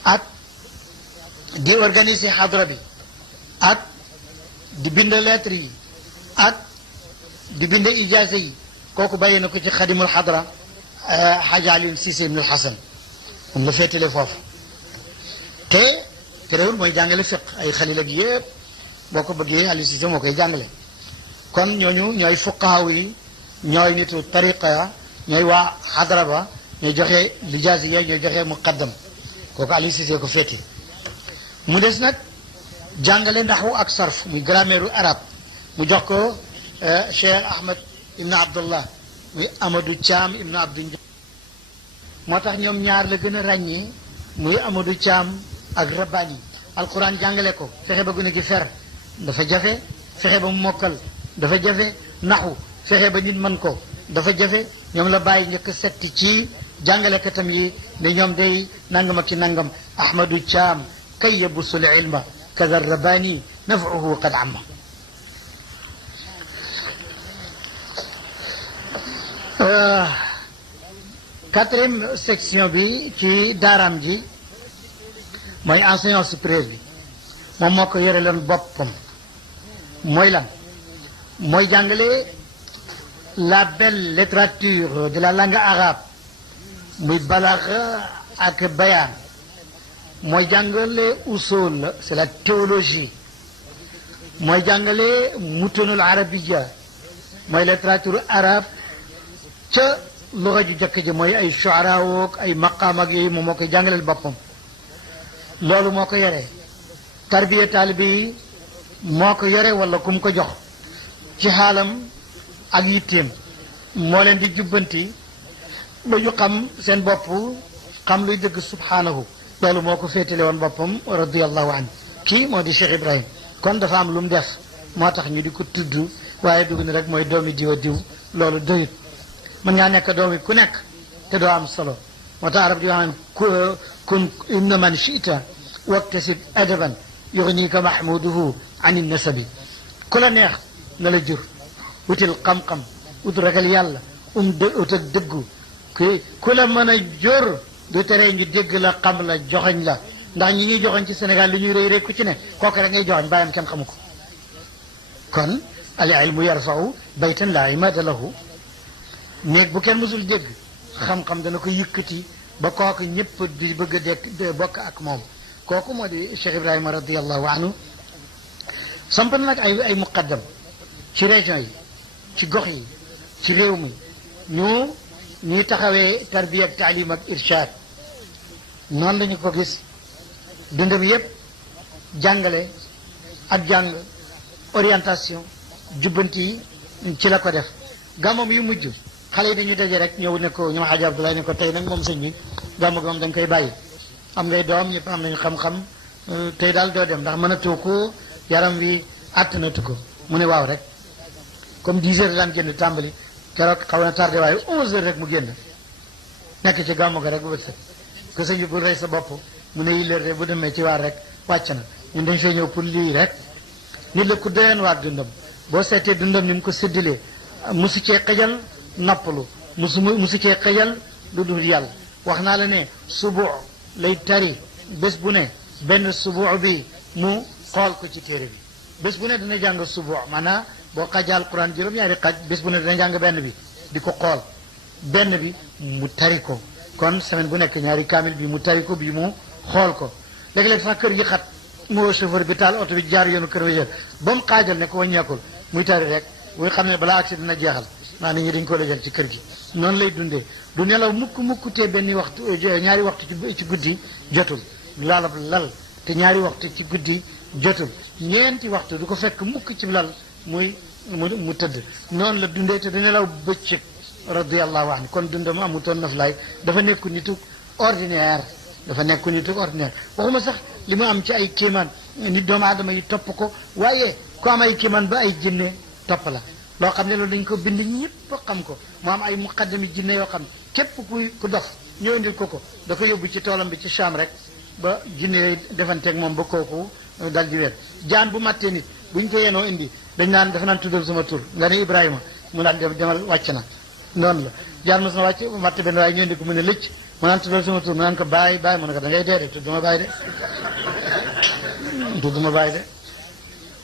ak di organiser xadra bi ak di bind lettre yi ak di bind ijaasa yi kooku bàyyee na ko ci xadimul xadra Xaaji Alioune Cissé ibnul Xasan moom la féetale foofu te terewul mooy jàngale fiq ay xalil ak yëpp boo ko bëggee Alioune Cissé moo koy jàngale kon ñooñu ñooy fuqaaw yi ñooy nitu tariqa ñooy waa xadra ba ñooy joxe lijaasi ya ñooy joxe muqaddam kooku Alioune Cissé ko féete mu des nag jàngale naxwu ak sarf muy grammaire arabe mu jox ko Cheikh Ahmed ibn Abdullah muy Amadou Thiam ibn Abdou moo tax ñoom ñaar la gën a ràññee muy Amadou Thiam ak Rabbani alquran jàngale ko fexe ba gune gi fer dafa jafe fexe ba mu mokkal dafa jafe naxu fexe ba nit mën ko dafa jafe ñoom la bàyyi njëkk setti ci jàngalekatam yi ne ñoom day nangam ak ki nangam Ahmadou Thiam kay yabusul ilma kada Rabbani nafuhu qad amma quatrième section bi ci daaraam ji mooy enseignant supérieur bi moom moo ko yore leen boppam mooy lan mooy jàngale la belle littérature de la langue arabe muy balagha ak bayaan mooy jàngale usul c'est la théologie mooy jàngale mutunul arabiya mooy littérature arabe ca luxa ju jëkk ji mooy ay shuara woog ay maqaam ak yooyu moom moo koy jàngaleel boppam loolu moo ko yore tarbiya taalibe yi moo ko yore wala ku mu ko jox ci xaalam ak yitteem moo leen di jubbanti ba ñu xam seen bopp xam luy dëgg subhaanahu loolu moo ko féetale woon boppam radiallahu anhu kii moo di Cheikh Ibrahim kon dafa am lu mu def moo tax ñu di ko tudd waaye dugg ni rek mooy doomi diw a diw loolu doyut mën ngaa nekk doomi ku nekk te doo am solo moo tax arab di wax naan kun inna man chita waktasib adaban yughnika mahmuduhu an nasabi ku la neex na la jur wutil xam-xam ut ragal yàlla ut ak dëggu ku la mën a jur du tere ñu dégg la xam la joxoñ la ndax ñi ñuy joxoñ ci Sénégal li ñuy rëy rëy ku ci ne kooku rek ngay joxoñ bàyyam kenn xamu ko kon al ilmu yarfau baytan la imada lahu néeg bu kenn mësul dégg xam-xam dana ko yëkkati ba kooku ñëpp di bëgg a dekk bokk ak moom kooku moo di Cheikh Ibrahima radiallahu anhu samp na nag ay muqaddam ci région yi ci gox yi ci réew mi ñuy taxawee tarbiya ak taalim ak irshad noonu lañu ko gis dundam yépp jàngale ak jàng orientation jubbanti yi ci la ko def gàmmam yu mujj xale yi dañuy daje rek ñëw ne ko ñoom Xaaji Abdoulaye ne ko tey nag moom sëñ bi gàmmu gi moom da nga koy bàyyi am ngay doom ñëpp am nañu xam-xam tey daal doo dem ndax mënatoo ko yaram wi àttanatu ko mu ne waaw rek comme 10 heures daan génn tàmbali keroog xaw na tardé waaye 11 heures rek mu génn nekk ci gàmmu ga rek bu bët set que sëñ bi bul rey sa bopp mu ne yilleer rek bu demee ci waar rek wàcc na ñun dañ fay ñëw pour lii rek nit la ku doyoon waar dundam boo seetee dundam ni mu ko séddalee musu cee xëjal noppalu musu cee xëjal lu dul yàlla wax naa la ne subu lay tari bés bu ne benn subu bi mu xool ko ci téere bi bés bu ne dina jàng subu maanaam boo xaajal Alquran juróom-ñaari xaaj bés bu ne dina jàng benn bi di ko xool benn bi mu tari ko kon semaine bu nekk ñaari kaamil bi mu tari ko bi mu xool ko léeg-léeg sax kër gi xat moo chauffeur bi taal oto bi jaar yoonu kër wéjër ba mu xaajal ne ko wàññeekul muy tari rek muy xam ne balaa agsi dina jeexal naa nit ñi dañ ko lëjal ci kër gi noonu lay dundee du nelaw mukk te benn waxtu ñaari waxtu ci guddi jotul lalab lal te ñaari waxtu ci guddi jotul ñeenti waxtu du ko fekk mukk ci lal mu tëdd noonu la dundee te du nelaw bëccëg radiallahu anhu kon dundam amutoon naflaay dafa nekku nitu ordinaire waxuma sax li mu am ci ay kéemaan nit doomu aadama yi topp ko waaye ku am ay kéemaan ba ay jinne topp la loo xam ne loolu dañ ko bind ñëpp xam ko mu am ay muqaddami jinne yoo xam képp ku dof ñoo indil ko da ko yóbbu ci toolam bi ci Cham rek ba jinne yooyu defanteeg moom ba kooku dal di weer jaan bu mattee nit buñ ko yenoo indi dafa naan tuddal sama tur nga ne Ibrahima mu naan demal wàcc na noonu la jaan mos na wàcc matt benn waaye ñoo indi ko mu ne lëcc mu naan tuddal sama tur mu naan ko bàyyi mu ne ko da ngay dee de tudduma bàyyi de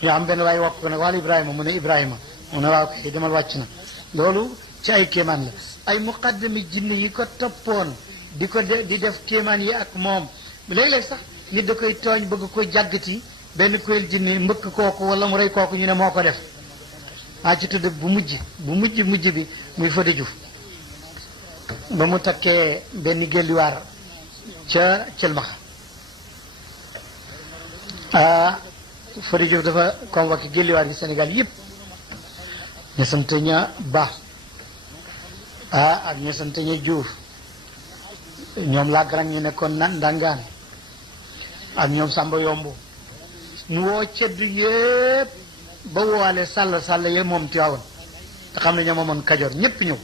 ñu am benn waaye wax ko nag wàllu Ibrahima mu ne Ibrahima mu ne waaw kay demal wàcc na loolu ci ay kéemaan la ay muqaddami jinne yi ko toppoon di def kéemaan yi ak moom léeg-léeg sax nit da koy tooñ bëgg ko jàggati benn kuréel jinne mbëkk kooku wala mu rey kooku ñu ne moo ko def ci tudd bu mujj bi muy Fodé Diouf ba mu takkee benn gelliwaar ca Celmaxa Fodé Diouf dafa convoqué gelliwaar yi Sénégal yëpp ña sant ña Ba ak ña sant ña Diouf ñoom laa garang ñu nekkoon nan ndangaan ak ñoom Samba Yombu mu woo cedd yépp ba woowaale sàll yé moom Tiwaawan te xam ne ñoo moomoon Kajoor ñépp ñëw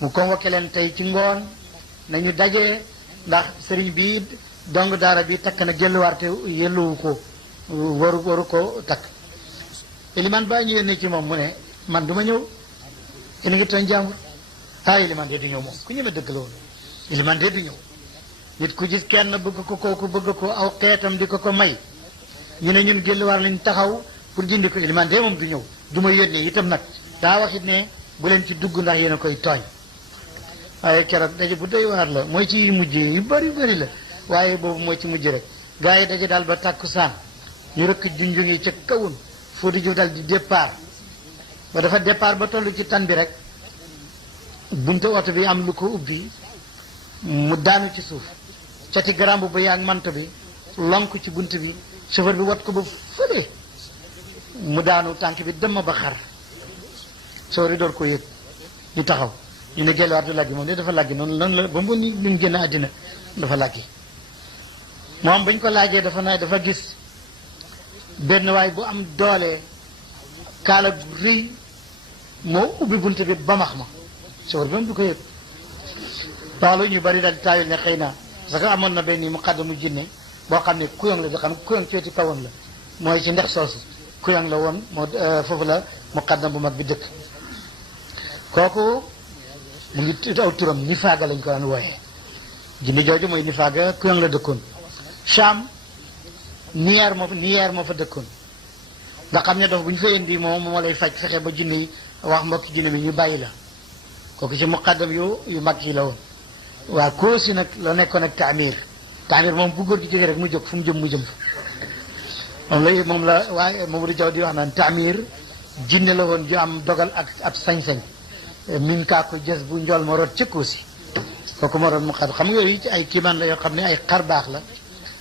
mu convoqué leen tey ci ngoon nañu dajee ndax sëriñ bi dong daara bi takk na jëlluwaarte yelluwu ko waru ko takk iliman ba ñu yónnee ci moom mu ne man du ma ñëw yéen a ngi tooñ jàmbur iliman de du ñëw moom ku ñëme dëgg la woon iliman de du ñëw nit ku gis kenn bëgg ko kooku bëgg ko aw xeetam di ko may ñu ne ñun jëlluwaar lañ taxaw pour jindi ko iliman de moom du ñëw du ma yónnee itam nag daa waxit ne bu leen ci dugg ndax yéen a koy tooñ waaye keroog daje bu doy waar la mooy ci mujj yu bari la waaye boobu mooy ci mujj rek gars yi daje daal ba tàkkusaan ñu rëkk junjung yi ca kawun Fodé Diouf dal di départ ba dafa départ ba toll ci tan bi rek bunte oto bi am lu ko ubbi mu daanu ci suuf cati garambu ba yaag manto bi lonk ci bunt bi chauffeur bi wat ko ba fële mu daanu tànk bi dem ba xar chauffeur bi door ko yëg ñu taxaw ñu ne gelwaat du laggi moom de dafa laggi noonu la ba mu ni mu génn àddina dafa laggi moom bañ ko laajee dafa gis benn waay bu am doole kaala gu rëy moo ubbi bunt bi bamax ma chauffeur bi moom du ko yëg loolu ñu bari daal taayul ne xëy na parce que amoon na benn muqaddamu jinne boo xam ne kuyang la di xam kuyang ci wetu kawoon la mooy ci ndex soosu kuyang la woon moo foofu la muqaddam bu mag bi dëkk kooku mu ngi aw turam nifaaga lañ ko daan wooyee jinne jooju mooy nifaaga kuyang la dëkkoon Cham niyeer moo fa dëkkoon nga xam ne dof bu ñu fa indi moom moo lay faj fexe ba jinne yi wax mbokki jinne bi ñu bàyyi la kooku ci muqaddam yu mag yi la woon waaw koosi nag la nekkoon ak taamir moom bu góor gi jógee rek mu jóg fu mu jëm mu jëm fa moom la waaye Mamadou Diaw di wax naan taamir jinne la woon ju am dogal ak ab sañ-sañ min kaa ko jës bu njool ma root ca koosi kooku moo doon muqaddam xam nga yooyu ci ay kiimaan la yoo xam ne ay xar baax la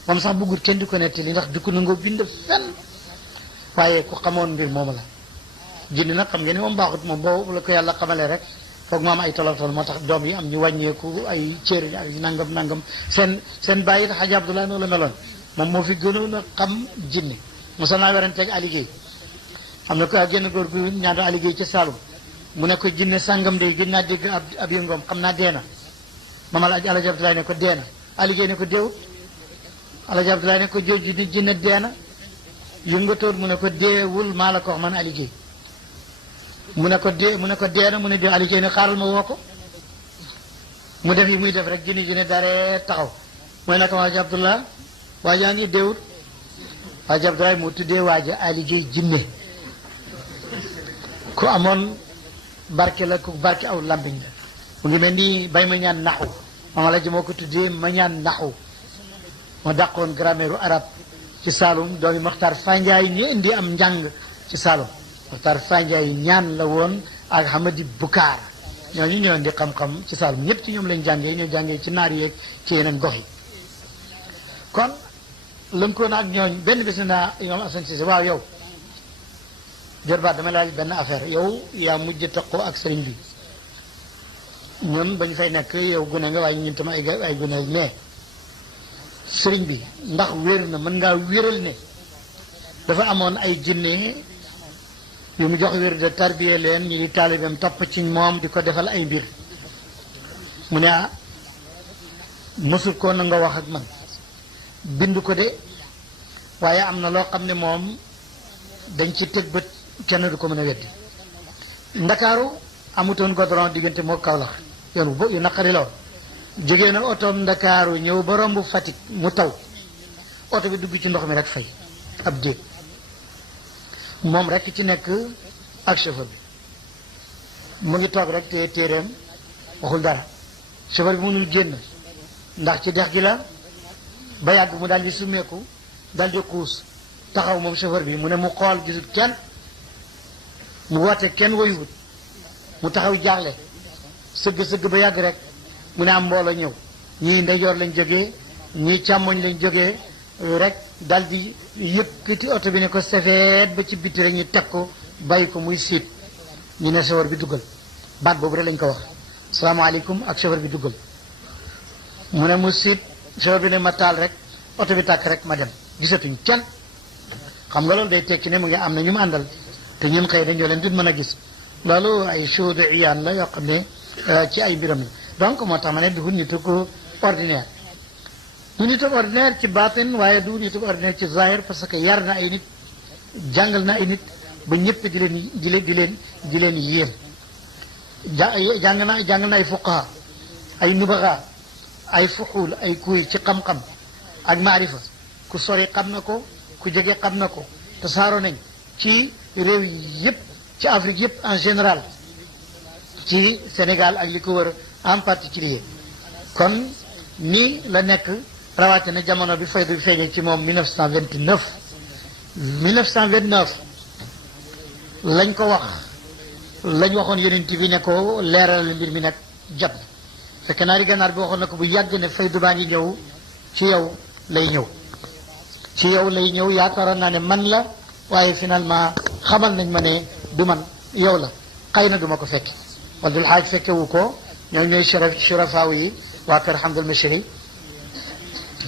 moom sax bëggul kenn di ko nettali ndax du ko nangoo bind fenn waaye ku xamoon mbir moomu la jinne nag xam ngeen ne moom baaxut moom boobu la ko yàlla xamalee rek foog mu am ay tolof-tolof moo tax doom yi am ñu wàññeeku ay cër ay nangam seen bàyyi Xaji Abdoulaye noonu la meloon moom moo fi gënoon a xam jinne mosal naa weranteeg Aligéey am na ko génn góor gu ñaando Aligéey ca Saalum mu ne ko jinne sàngam de gën naa dégg ab yëngoom xam naa deena mamal Alaaji Abdoulaye ne ko deena Aligéey ne ko déewut Alaaji Abdoulaye ne ko jooju di jinne deena yëngatoon mu ne ko deewul maa la ko wax man Aligéey mu ne ko deena mu ne dee Aligéey ne xaaral ma woo ko mu def yi muy def rek jinne daree taxaw mooy naka Alaaji Abdoulaye waajaa ngi deewut Alaaji Abdoulaye moo tuddee waaja Aligéey jinne ku amoon barke la ku barke aw lambiñ la mu ngi mel ni bay ma ñaan naxu moom la ji moo ko tuddee ma ñaan naxu moo dàqoon grammaire arab ci Saalum doomi Maxtaar Fanjaay ñi indi am njàng ci Saalum Maxtaar Fanjaay ñaan la woon ak Hamadi Bukaar ñooñu ñoo indi xam-xam ci Saalum ñëpp ci ñoom lañ jàngee ñoo jàngee ci naar yeeg ci yeneen gox yi kon lënkoo na ak ñooñ benn bés naa imam Assane Cissé waaw yow jorbaat dama laaj benn affaire yow yaa mujj taqoo ak sëriñ bi ñun bañ fay nekk yow gune nga waaye ñun tam ay gune mais sëriñ bi ndax wér na mën ngaa wéral ne dafa amoon ay jinne yu mu jox wér de tarbiye leen ñu di taalibeem topp ci moom di ko defal ay mbir mu ne ah mësul ko na nga wax ak man bind ko de waaye am na loo xam ne moom dañ ci tëj bët kenn du ko mën a weddi ndakaaru amutoon goudron diggante moo Kaolack yoon bu yu naqari la woon jógee na otoom ndakaaru ñëw ba romb Fatick mu taw oto bi dugg ci ndox mi rek fay ab déeg moom rek ci nekk ak chauffeur bi mu ngi toog rek te téeréem waxul dara chauffeur bi mënul génn ndax ci dex gi la ba yàgg mu daal di summeeku daal di xuus taxaw moom chauffeur bi mu ne mu xool gisul kenn mu woote kenn woyuwut mu taxaw jaaxle sëgg ba yàgg rek mu ne am mbooloo ñëw ñii ndeyjoor lañ jógee ñii càmmoñ lañ jógee rek dal di yëkkati oto bi ne ko sefeet ba ci bitti rek ñu teg ko bàyyi ko muy siit ñu ne chauffeur bi duggal baat boobu rek lañ ko wax salaamaaleykum ak chauffeur bi duggal mu ne mu siit chauffeur bi ne ma taal rek oto bi tàkk rek ma dem gisatuñ kenn xam nga loolu day tekki ne mu ngi am na ñu mu àndal te ñun xëy na ñoo leen di mën a gis loolu ay shuhudu iyaan la yoo xam ne ci ay mbiram la donc moo tax ma ne du nitu ko ordinaire du nitu ordinaire ci baatin waaye du nitu ordinaire ci zahir parce que yar na ay nit jàngal na ay nit ba ñëpp di leen yéem jàngal na ay fuqaha ay nubaxa ay fuxuul ay kuy ci xam-xam ak maarifa ku sori xam na ko ku jege xam na ko te saaro nañ ci réew yëpp ci Afrique yëpp en général ci Sénégal ak li ko wër en particulier kon nii la nekk rawatina jamono bi faydu bi feeñee ci moom 1929 lañ ko wax lañ waxoon yonent bi ne ko leeral mbir mi nag jot na fekk naari gànnaar bi waxoon na ko bu yàgg ne faydu baa ngi ñëw ci yow lay ñëw yaakaaroon naa ne man la waaye finalement xamal nañ ma ne du man yow la xëy na du ma ko fekke Abdul Haaj fekkewu ko ñoom ñooy surafaaw yi waa kër Hamdul Mashri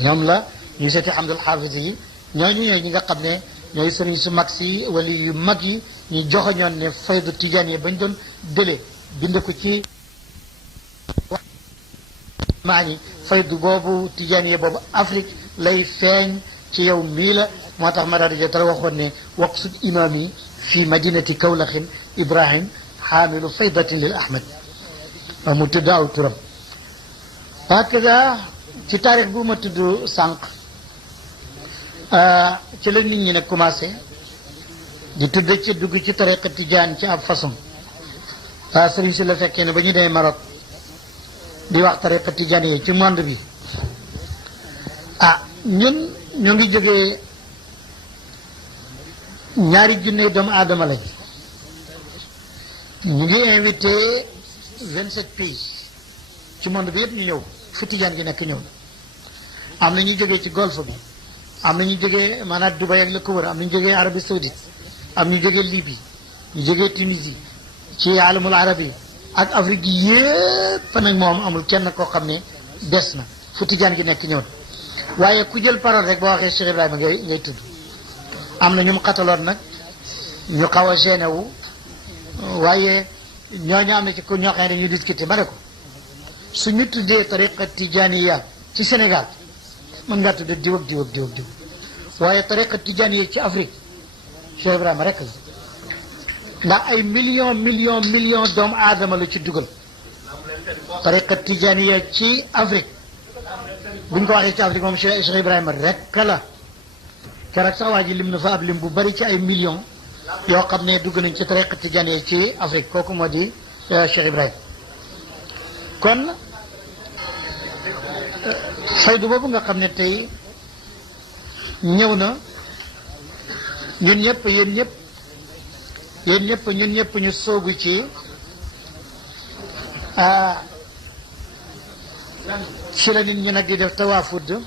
ñoom la ñu seeti Hamdul Hafiz yi ñooñu ñooy ñi nga xam ne ñooy sëriñ su mag si wali yu mag yi ñu joxoñoon ne faydu tijaan yi bañ doon dële bind ko ci maa ñi faydu boobu tijaan yi boobu Afrique lay feeñ ci yow mii la moo tax ma daal di jotal waxoon ne waqsud imaam yi fi madinati kawlaxin Ibrahim xaamilu faydatin lil Ahmad mu tudd aw turam hakada ci taarix bu ma tudd sànq ci la nit ñi ne commencé di tudd ci dugg ci tariqa tijaan ci ab façon sëriñ si la fekkee ne ba ñu demee Maroc di wax tariqa tijaan yi ci monde bi ñun ñoo ngi jógee ñaari junne doomu aadama lañ ñu ngi invité 27 pays ci monde bi yëpp ñu ñëw fi tijaan gi nekk ñëw am na ñu jógee ci golfe bi am na ñu jógee maanaam Dubaï ak la ko wër am na ñu jógee Arabie Saoudite am ñu jógee Libye ñu jógee Tunisie ci alamul arabi ak Afrique yépp nag moom amul kenn koo xam ne des na fu tijaan gi nekk ñëw waaye ku jël parole rek boo waxee Cheikh Ibrahima ngay tudd am na ñu mu xataloon nag ñu xaw a gêné wu waaye ñooñu am na ci ku ñoo xam ne dañuy discuter ma ne ko su ñu tuddee tariqa tijaniya ci Sénégal mën ngaa tudd diw ak diw ak diw ak diw waaye tariqa tijaniya ci Afrique Cheikh Ibrahima rek la ndax ay million doomu aadama la ci dugal tariqa tijaniya ci Afrique buñ ko waxee ci Afrique moom Cheikh Ibrahima rek la keroog sax waa ji lim na fa ab lim bu bari ci ay millions yoo xam ne dugg nañ ci tariqa tijaniya ci Afrique kooku moo di Cheikh Ibrahima kon faydu boobu nga xam ne tey ñëw na ñun ñëpp yéen ñëpp ñu soogu ci ci la nit ñi nag di def tawaafud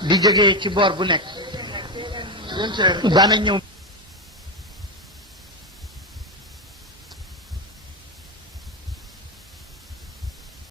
di jógee ci boor bu nekk daanañ ñëw